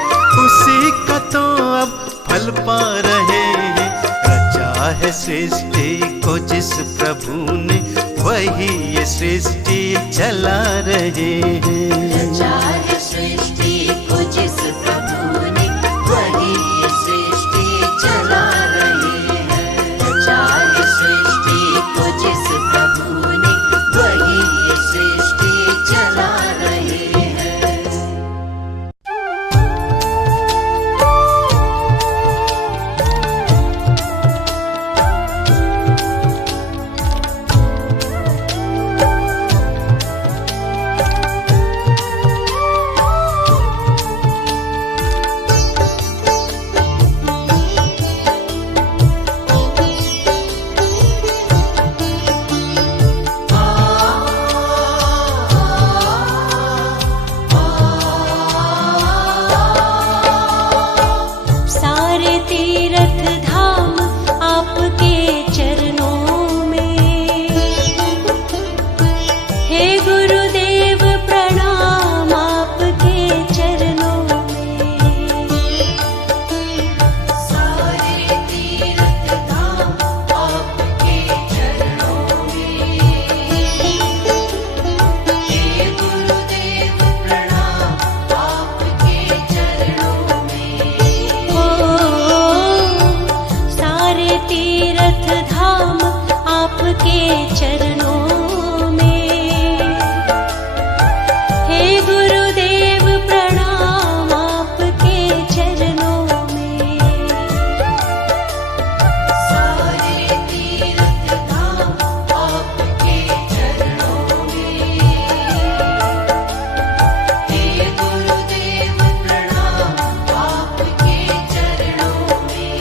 उसी का तो अब फल पा रहे हैं। रचा है सृष्टि को जिस प्रभु ने, वही ये सृष्टि चला रहे हैं। रचा है सृष्टि को जिस प्रभु ने, वही ये सृष्टि चला रहे हैं। रचा है सृष्टि को जिस प्रभु ने, वही ये सृष्टि चला रहे हैं। सारे तीर्थ धाम आपके चरणों में, हे गुरुदेव प्रणाम आपके चरणों में। सारे तीर्थ धाम आपके चरणों में, हे गुरुदेव प्रणाम आपके चरणों में। सारे तीर्थ धाम आपके चरणों में, हे गुरुदेव प्रणाम आपके चरणों में। सारे तीर्थ धाम आपके चरणों में, हे गुरुदेव प्रणाम आपके चरणों में।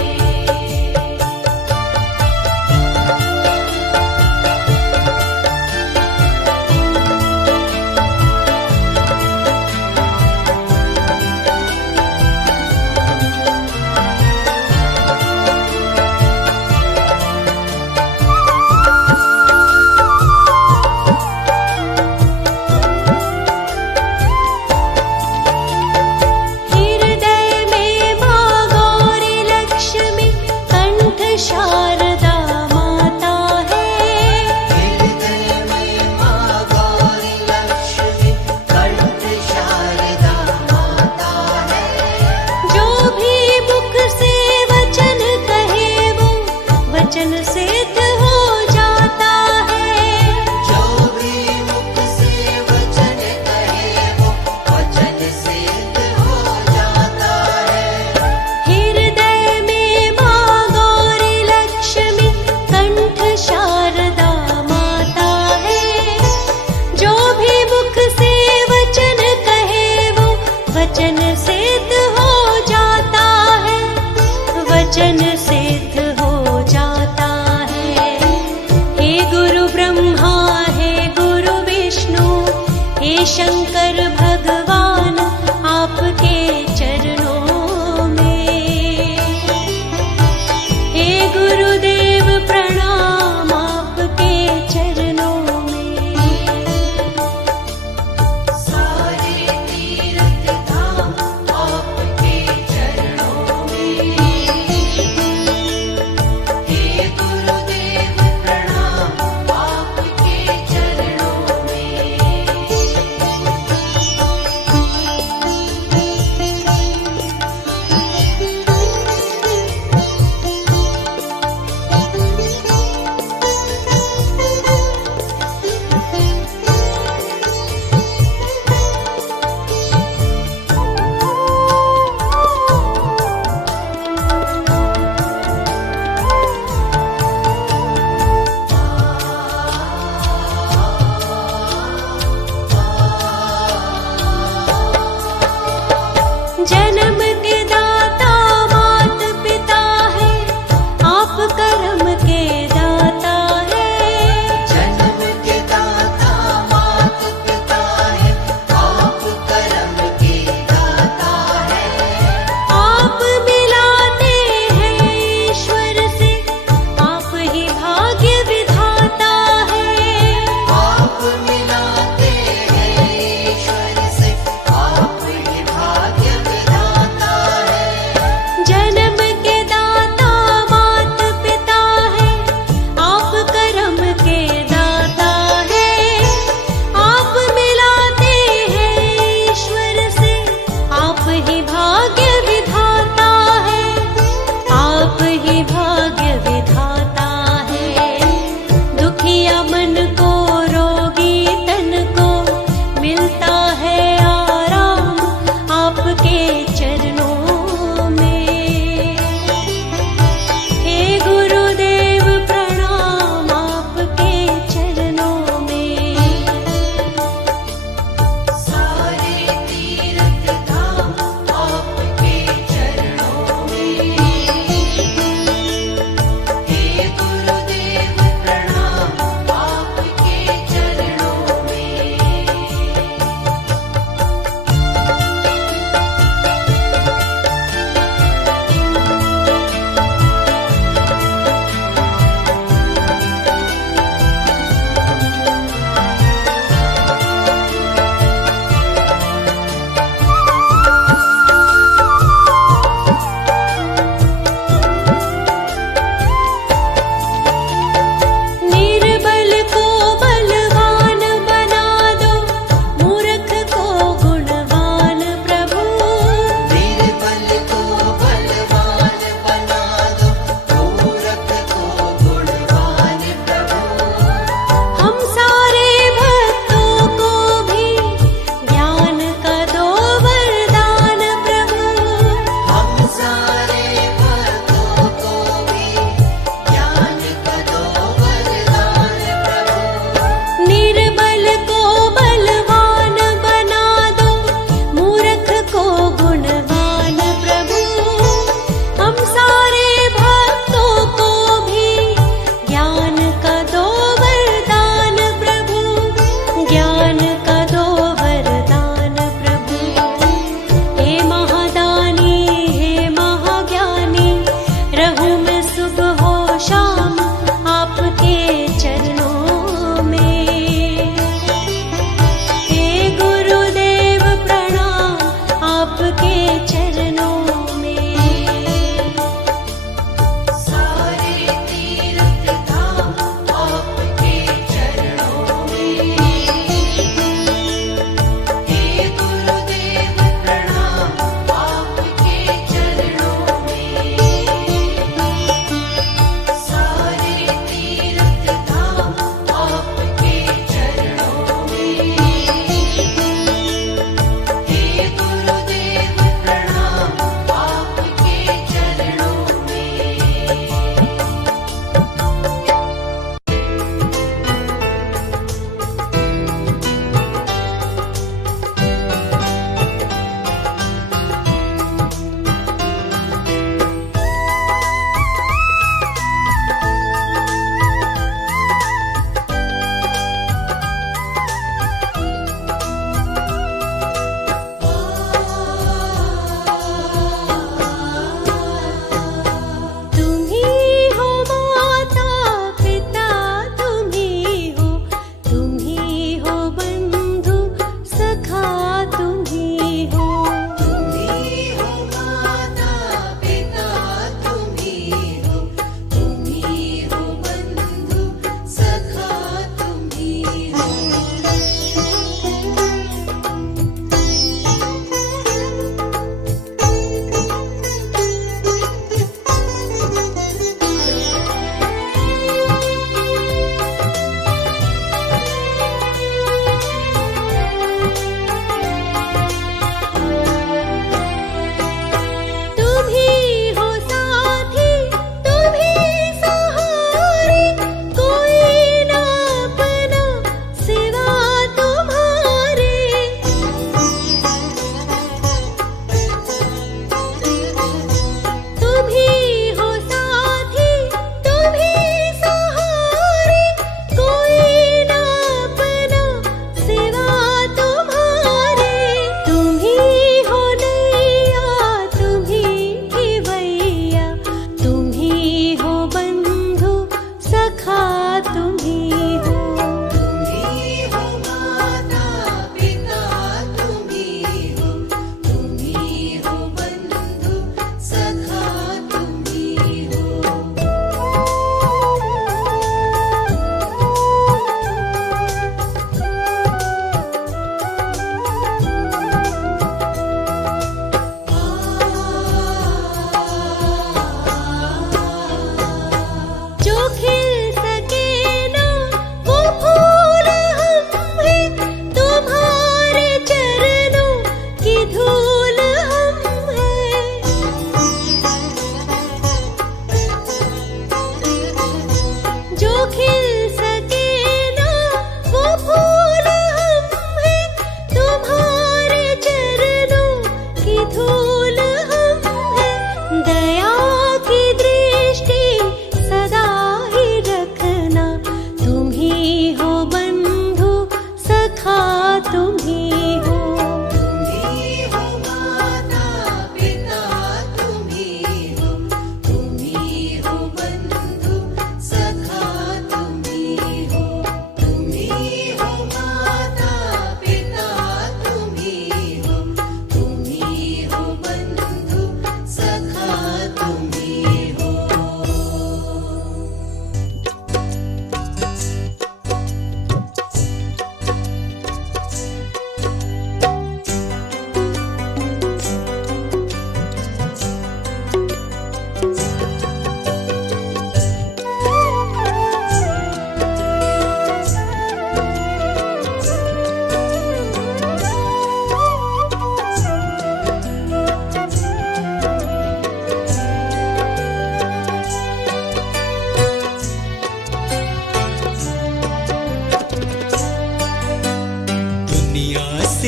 हृदय में माँ गौरी लक्ष्मी, कंठ शारदा माता है। हृदय में माँ गौरी लक्ष्मी, कंठ शारदा माता है। जो भी मुख से वचन कहे वो वचन सिद्ध हो जाता है। जो भी मुख से वचन कहे, वो वचन सिद्ध हो जाता है। हृदय में माँ गौरी लक्ष्मी, कंठ शारदा माता है। जो भी मुख से वचन कहे वो वचन सिद्ध हो जाता है, वचन सिद्ध हो जाता है। हे गुरु ब्रह्मा, हे गुरु विष्णु, हे शंकर भगवान आपके चरणों में, हे गुरुदेव प्रणाम आपके चरणों में। सारे तीर्थ धाम आपके चरणों में, हे गुरुदेव प्रणाम मन को रोगी तन को मिलता है आराम आपके चरणों में। हे गुरुदेव प्रणाम आपके चरणों में। सारे तीर्थ धाम आपके चरणों में। हे गुरुदेव प्रणाम आपके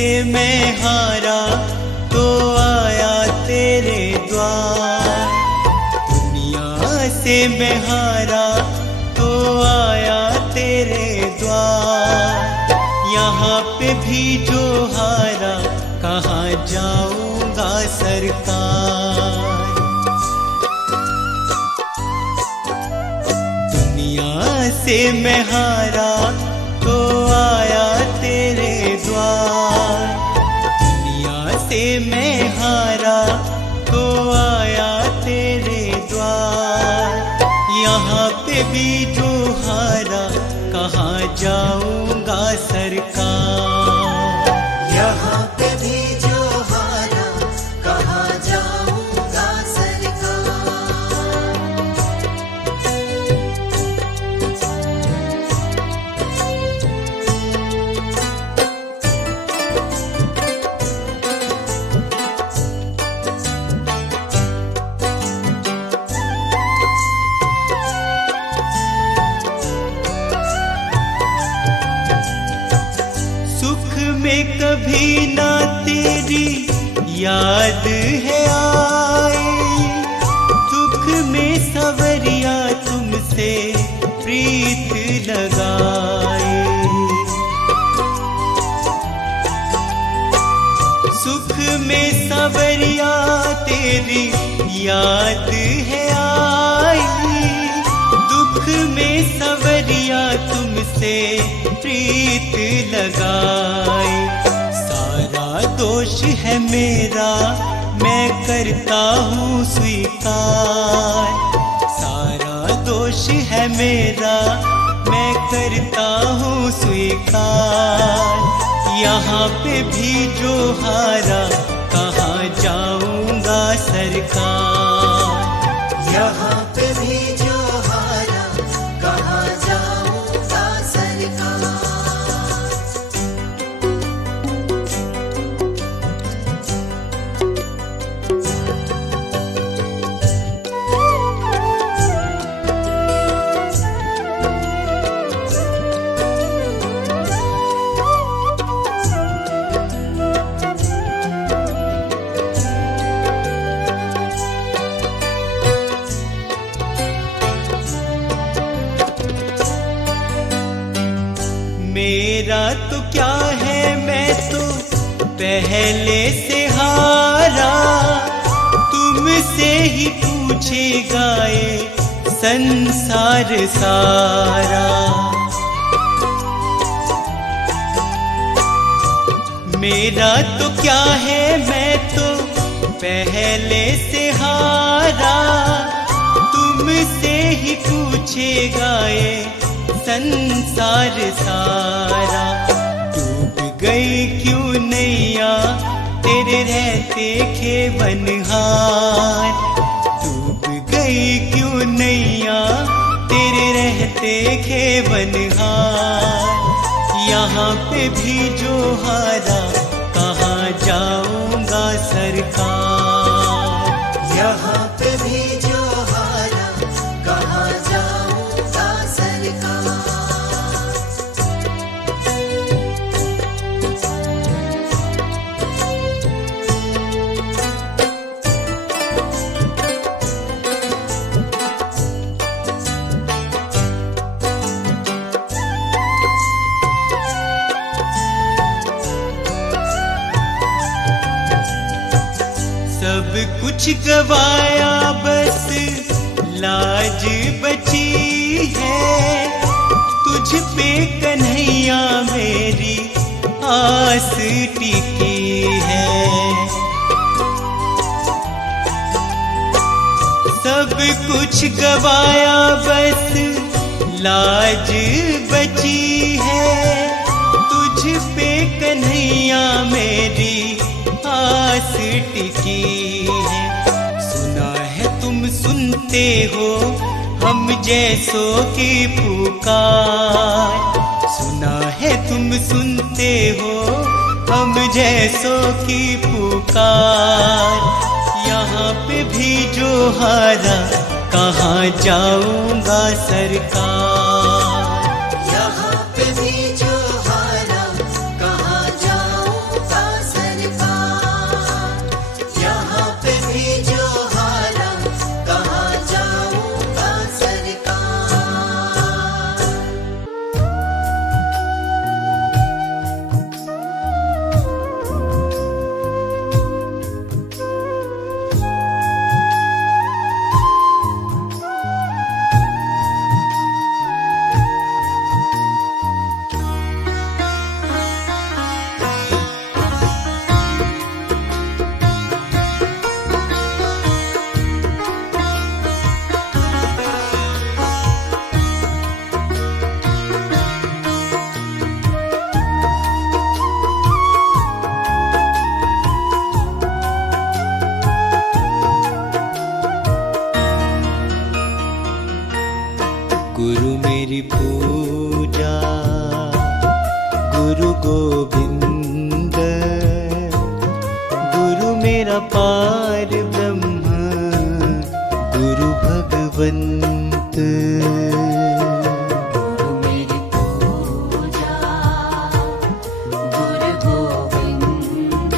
से मैं हारा तो आया तेरे द्वार, दुनिया से मैं हारा तो आया तेरे द्वार। यहाँ पे भी जो हारा कहाँ जाऊंगा सरकार। दुनिया से मैं हारा तो आया तेरे द्वार, दुनिया से मैं हारा तो आया तेरे द्वार। यहाँ पे भी जो हारा कहाँ जाऊंगा सरकार। यहाँ पे भी जो हारा कहाँ जाऊंगा सरकार। सुख में कभी ना तेरी याद है आई, दुख में सवरिया तुमसे प्रीत लगाए। सुख में सवरिया तेरी याद है आई, दुख में सवरिया तुमसे प्रीत लगाए। सारा दोष है मेरा मैं करता हूँ स्वीकार, सारा दोष है मेरा मैं करता हूँ स्वीकार। यहाँ पे भी जो हारा कहाँ जाऊंगा सरकार। यहाँ पे भी जो हारा कहाँ जाऊंगा सरकार। मेरा तो क्या है मैं तो पहले से हारा, तुमसे ही पूछेगा ये संसार सारा। मेरा तो क्या है मैं तो पहले से हारा, तुमसे ही पूछेगा ये संसार सारा। डूब गई क्यों नैया तेरे रहते खेवनहार, डूब गई क्यों नैया तेरे रहते खेवनहार। यहाँ पे भी जो हारा कहाँ जाऊंगा सरकार। यहाँ पे भी जो हारा कहाँ जाऊंगा सरकार। सब कुछ गवाया बस लाज बची है, तुझ पे कन्हैया मेरी आस टिकी है। सब कुछ गवाया बस लाज बची है, तुझ पे कन्हैया मेरी आस टिकी है। सुना है तुम सुनते हो हम जैसों की पुकार, सुना है तुम सुनते हो हम जैसों की पुकार। यहाँ पे भी जो हारा कहाँ जाऊंगा सरकार। यहाँ पे भी जो हारा कहाँ जाऊंगा गुरु गोविंद, गुरु मेरा पार ब्रह्म, गुरु भगवंत। गुरु मेरी पूजा, गुरु गोविंद,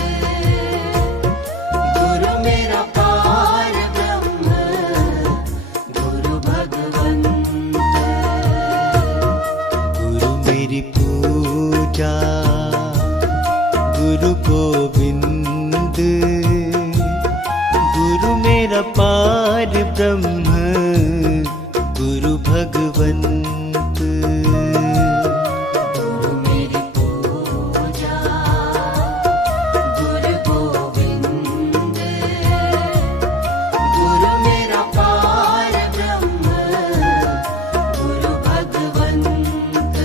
गुरु मेरा पार ब्रह्म, गुरु भगवंत। गुरु मेरी पूजा, गुरु गोविंद, गुरु मेरा पार ब्रह्म, गुरु भगवंत। गुरु मेरी पूजा, गुरु गोविंद, गुरु मेरा पार ब्रह्म, गुरु भगवंत।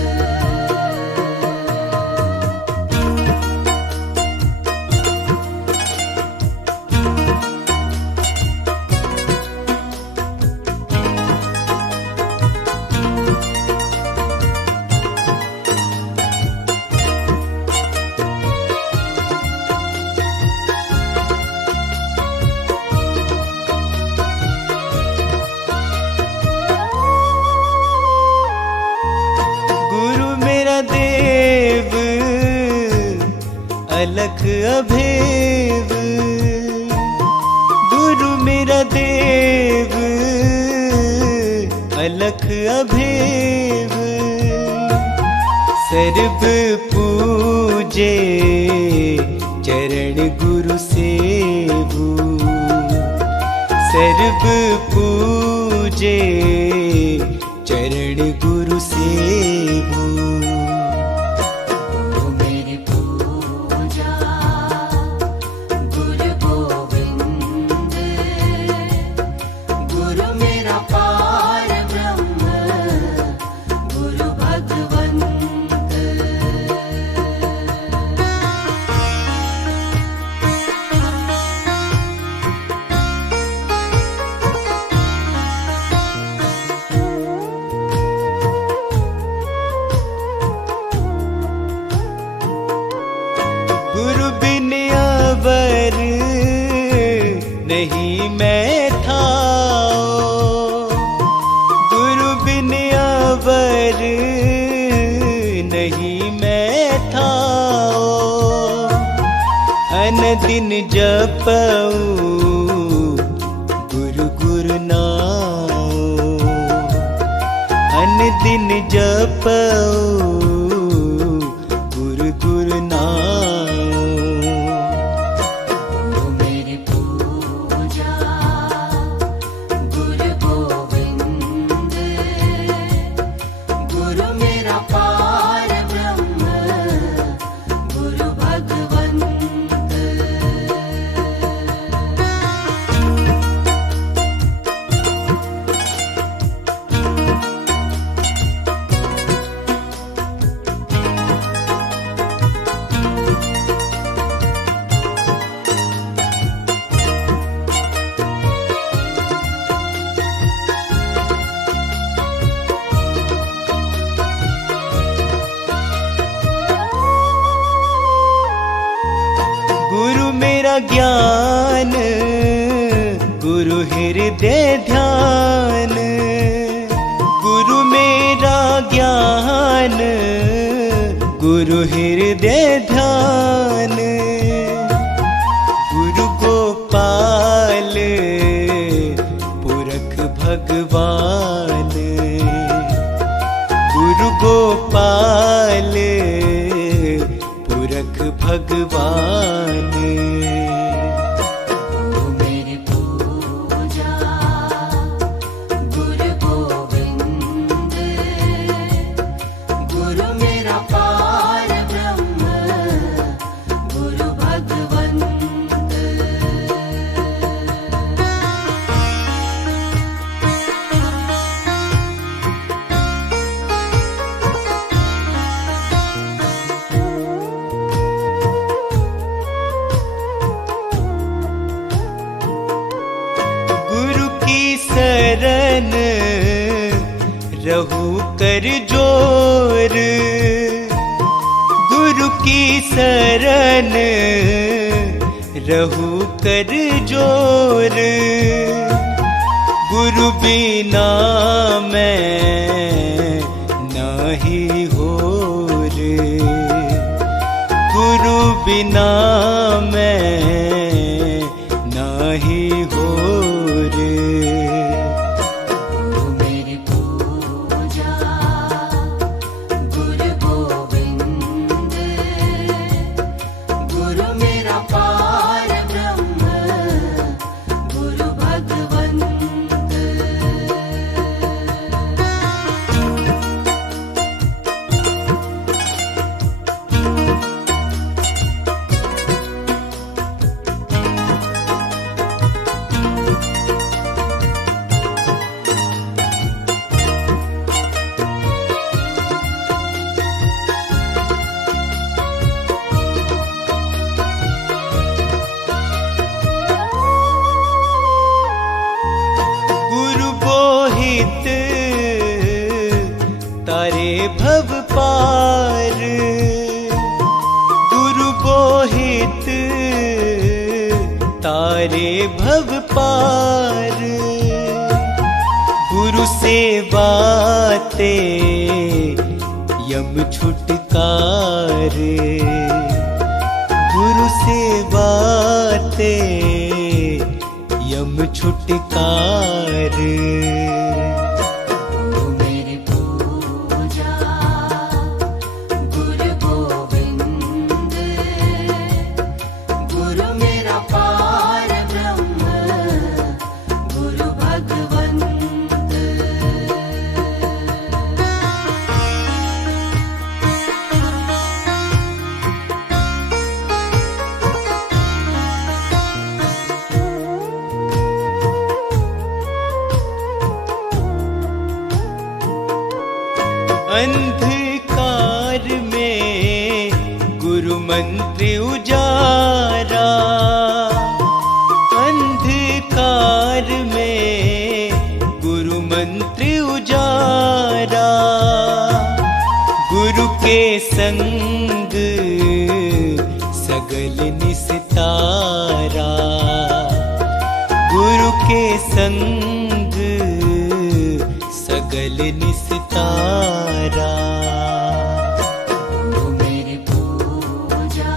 गुरु मेरा देव, अलख अभेव, गुरु मेरा देव, अलख अभेव। सर्व पूजे चरण गुरु सेवु, सर्व पूजे चरण गुरु सेवु। गुरु मेरी पूजा, गुरु गोविंद, गुरु मेरा पार ब्रह्म, गुरु भगवंत। गुरु बिन अवर नहीं मैं थाओ, गुरु बिन अवर नहीं मैं थाओ। अनदिन जपऊं गुरु गुरु नाओ, अनदिन जपऊं गुरु गुरु नाओ। गुरु मेरी पूजा, गुरु गोविंद, गुरु मेरा पार ब्रह्म, गुरु भगवंत। गुरु मेरा ज्ञान, गुरु हृदय ध्यान, गुरु मेरा ज्ञान, गुरु हृदय ध्यान। गुरु गोपाल पुरख भगवान, गुरु गोपाल पुरख भगवान। गुरु मेरी पूजा, गुरु गोविंद, गुरु मेरा पार ब्रह्म, गुरु भगवंत। शरण रहू कर जोर, गुरु शरण रहू कर जोर, गुरु बिना मैं नहीं होर, गुरु बिना मैं नहीं होर। मेरी पूजा गुरु गोविंद, गुरु मेरा पार ब्रह्म, गुरु भगवंत। गुरु बोहित तारे भव पार, गुरु बोहित तारे भव पार, गुरु सेवाते यम छुटकार, गुरु सेवाते यम छुटकार। मेरी पूजा गुरु गोविंद, गुरु मेरा पार ब्रह्म, गुरु भगवंत। अंधकार में गुरु मंत्र उजारा, अंधकार में गुरु मंत्र उजारा, गुरु के संग सगल निस्तारा, गुरु के संग सगल निस्तारा। मेरी पूजा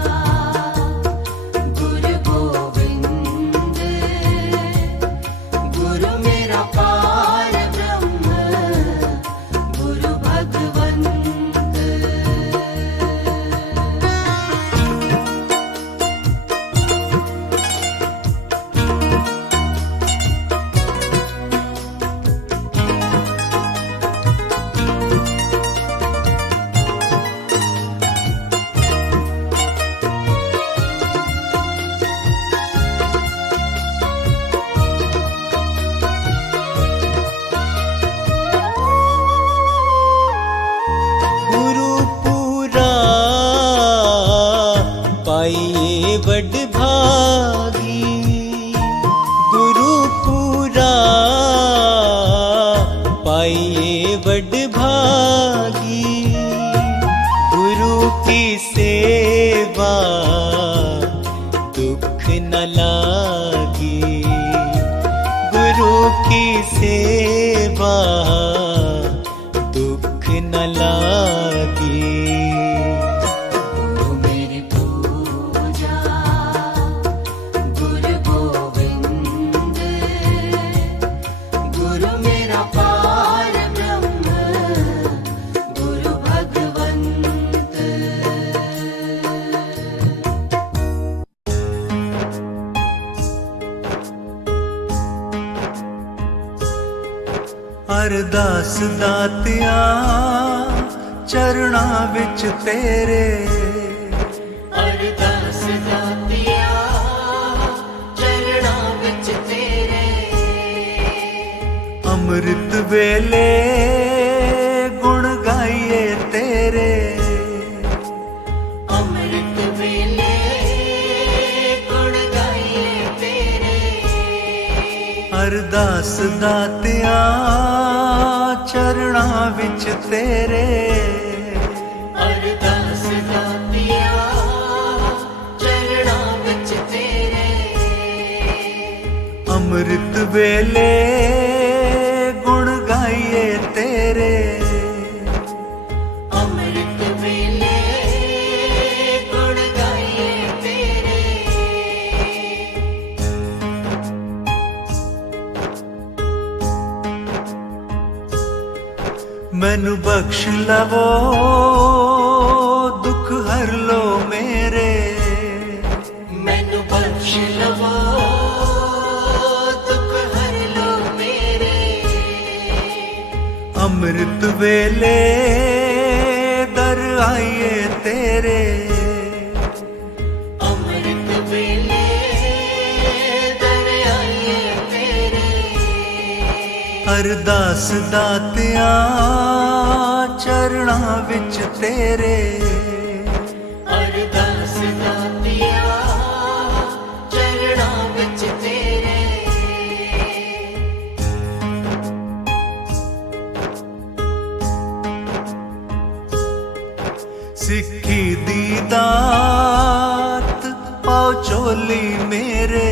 गुरु गोविंद, गुरु मेरा पार ब्रह्म, गुरु भगवंत। गुरु पूरा पाइए बड़ भागी, गुरु पूरा पाइए बड़ भागी, गुरु की सेवा दुख न लागी, गुरु की सेवा दुख न लागी। मेरी पूजा गुरु गोविंद, गुरु मेरा पार ब्रह्म, गुरु भगवंत। अरदास दातिया चरणां विच तेरे, अरदास दातिया चरणां विच तेरे, अमृत वेले गुण गाइए तेरे, अमृत वेले गुण गाइए तेरे। अरदास दातिया चरणां विच तेरे, अरदास दातिया लवो दुख हर लो मेरे, मैनू बख्श लवो दुख हर लो मेरे, अमृत वेले दर आइए तेरे, अमृत वेले दर आइए तेरे, अरदास दातिया चरणां विच तेरे, अरदास दातिया चरणां विच तेरे, सिक्खी दी दात पाओ चोली मेरे,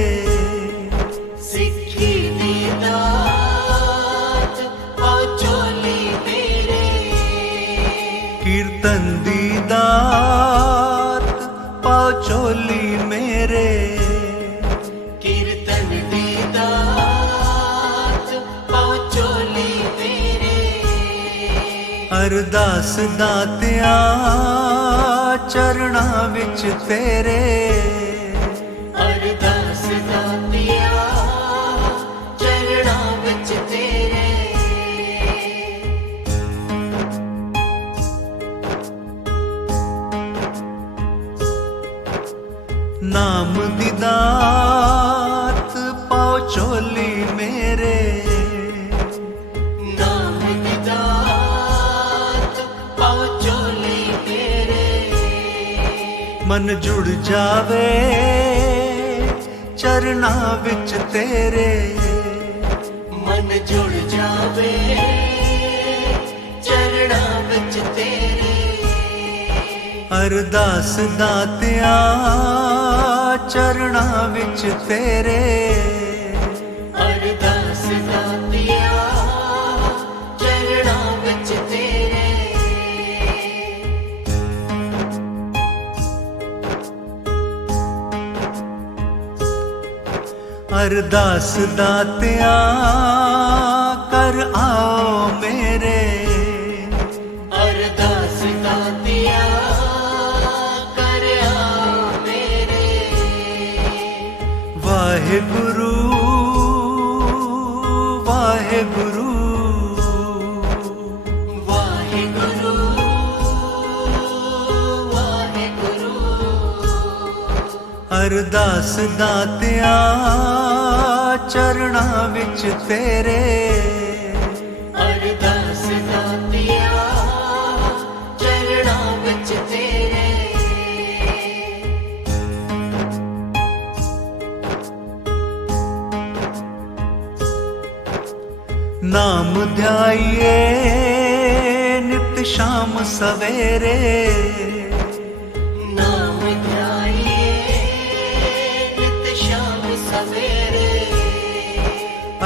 सिक्खी दी दात पाओ चोली मेरे, कीर्तन दी दात पाओ चोली मेरे, कीर्तन दी दात पाओ चोली मेरे, अरदास दातिया चरणां विच तेरे, अरदास दातिया चरणां विच तेरे, नाम दी दात पाओ चोली मेरे, नाम दी दात पाओ चोली मेरे, मन जुड़ जावे चरणां विच तेरे, मन जुड़ जावे चरणां विच तेरे, अरदास दातिया चरणां विच तेरे, अरदास दातिया चरणां विच तेरे, अरदास दातिया कर आओ मेरे, अरदास दातिया कर आओ मेरे, वाहेगुरु वाहेगुरु वाहेगुरु वाहेगुरु, अरदास दातिया चरणां विच तेरे, अरदास दातिया चरणां विच तेरे, नाम ध्याइए नित शाम सवेरे, नाम ध्याइए नित शाम सवेरे,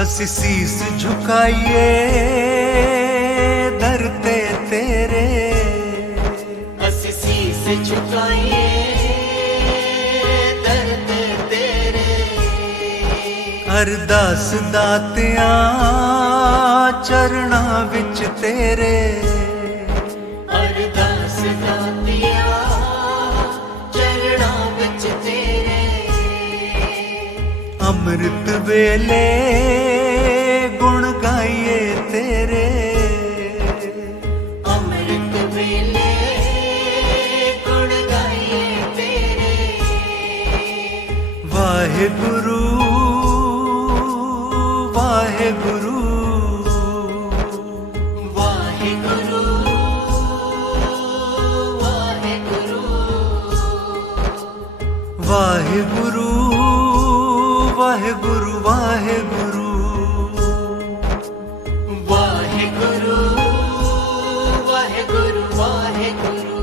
असी शीस झुकाइए धरते तेरे, असी शीस झुकाइए दर्द तेरे, अरदास दातिया चरणां विच तेरे, अरदास दातिया चरणां विच तेरे, अमृत वेले गुण गाइए तेरे, अमृत वेले गुण गाइए तेरे, वाहेगुरु वाहेगुरु वाहेगुरु वाहेगुरु वाहेगुरु वाहेगुरु वाहेगुरु वाहेगुरु वाहेगुरु वाहेगुरु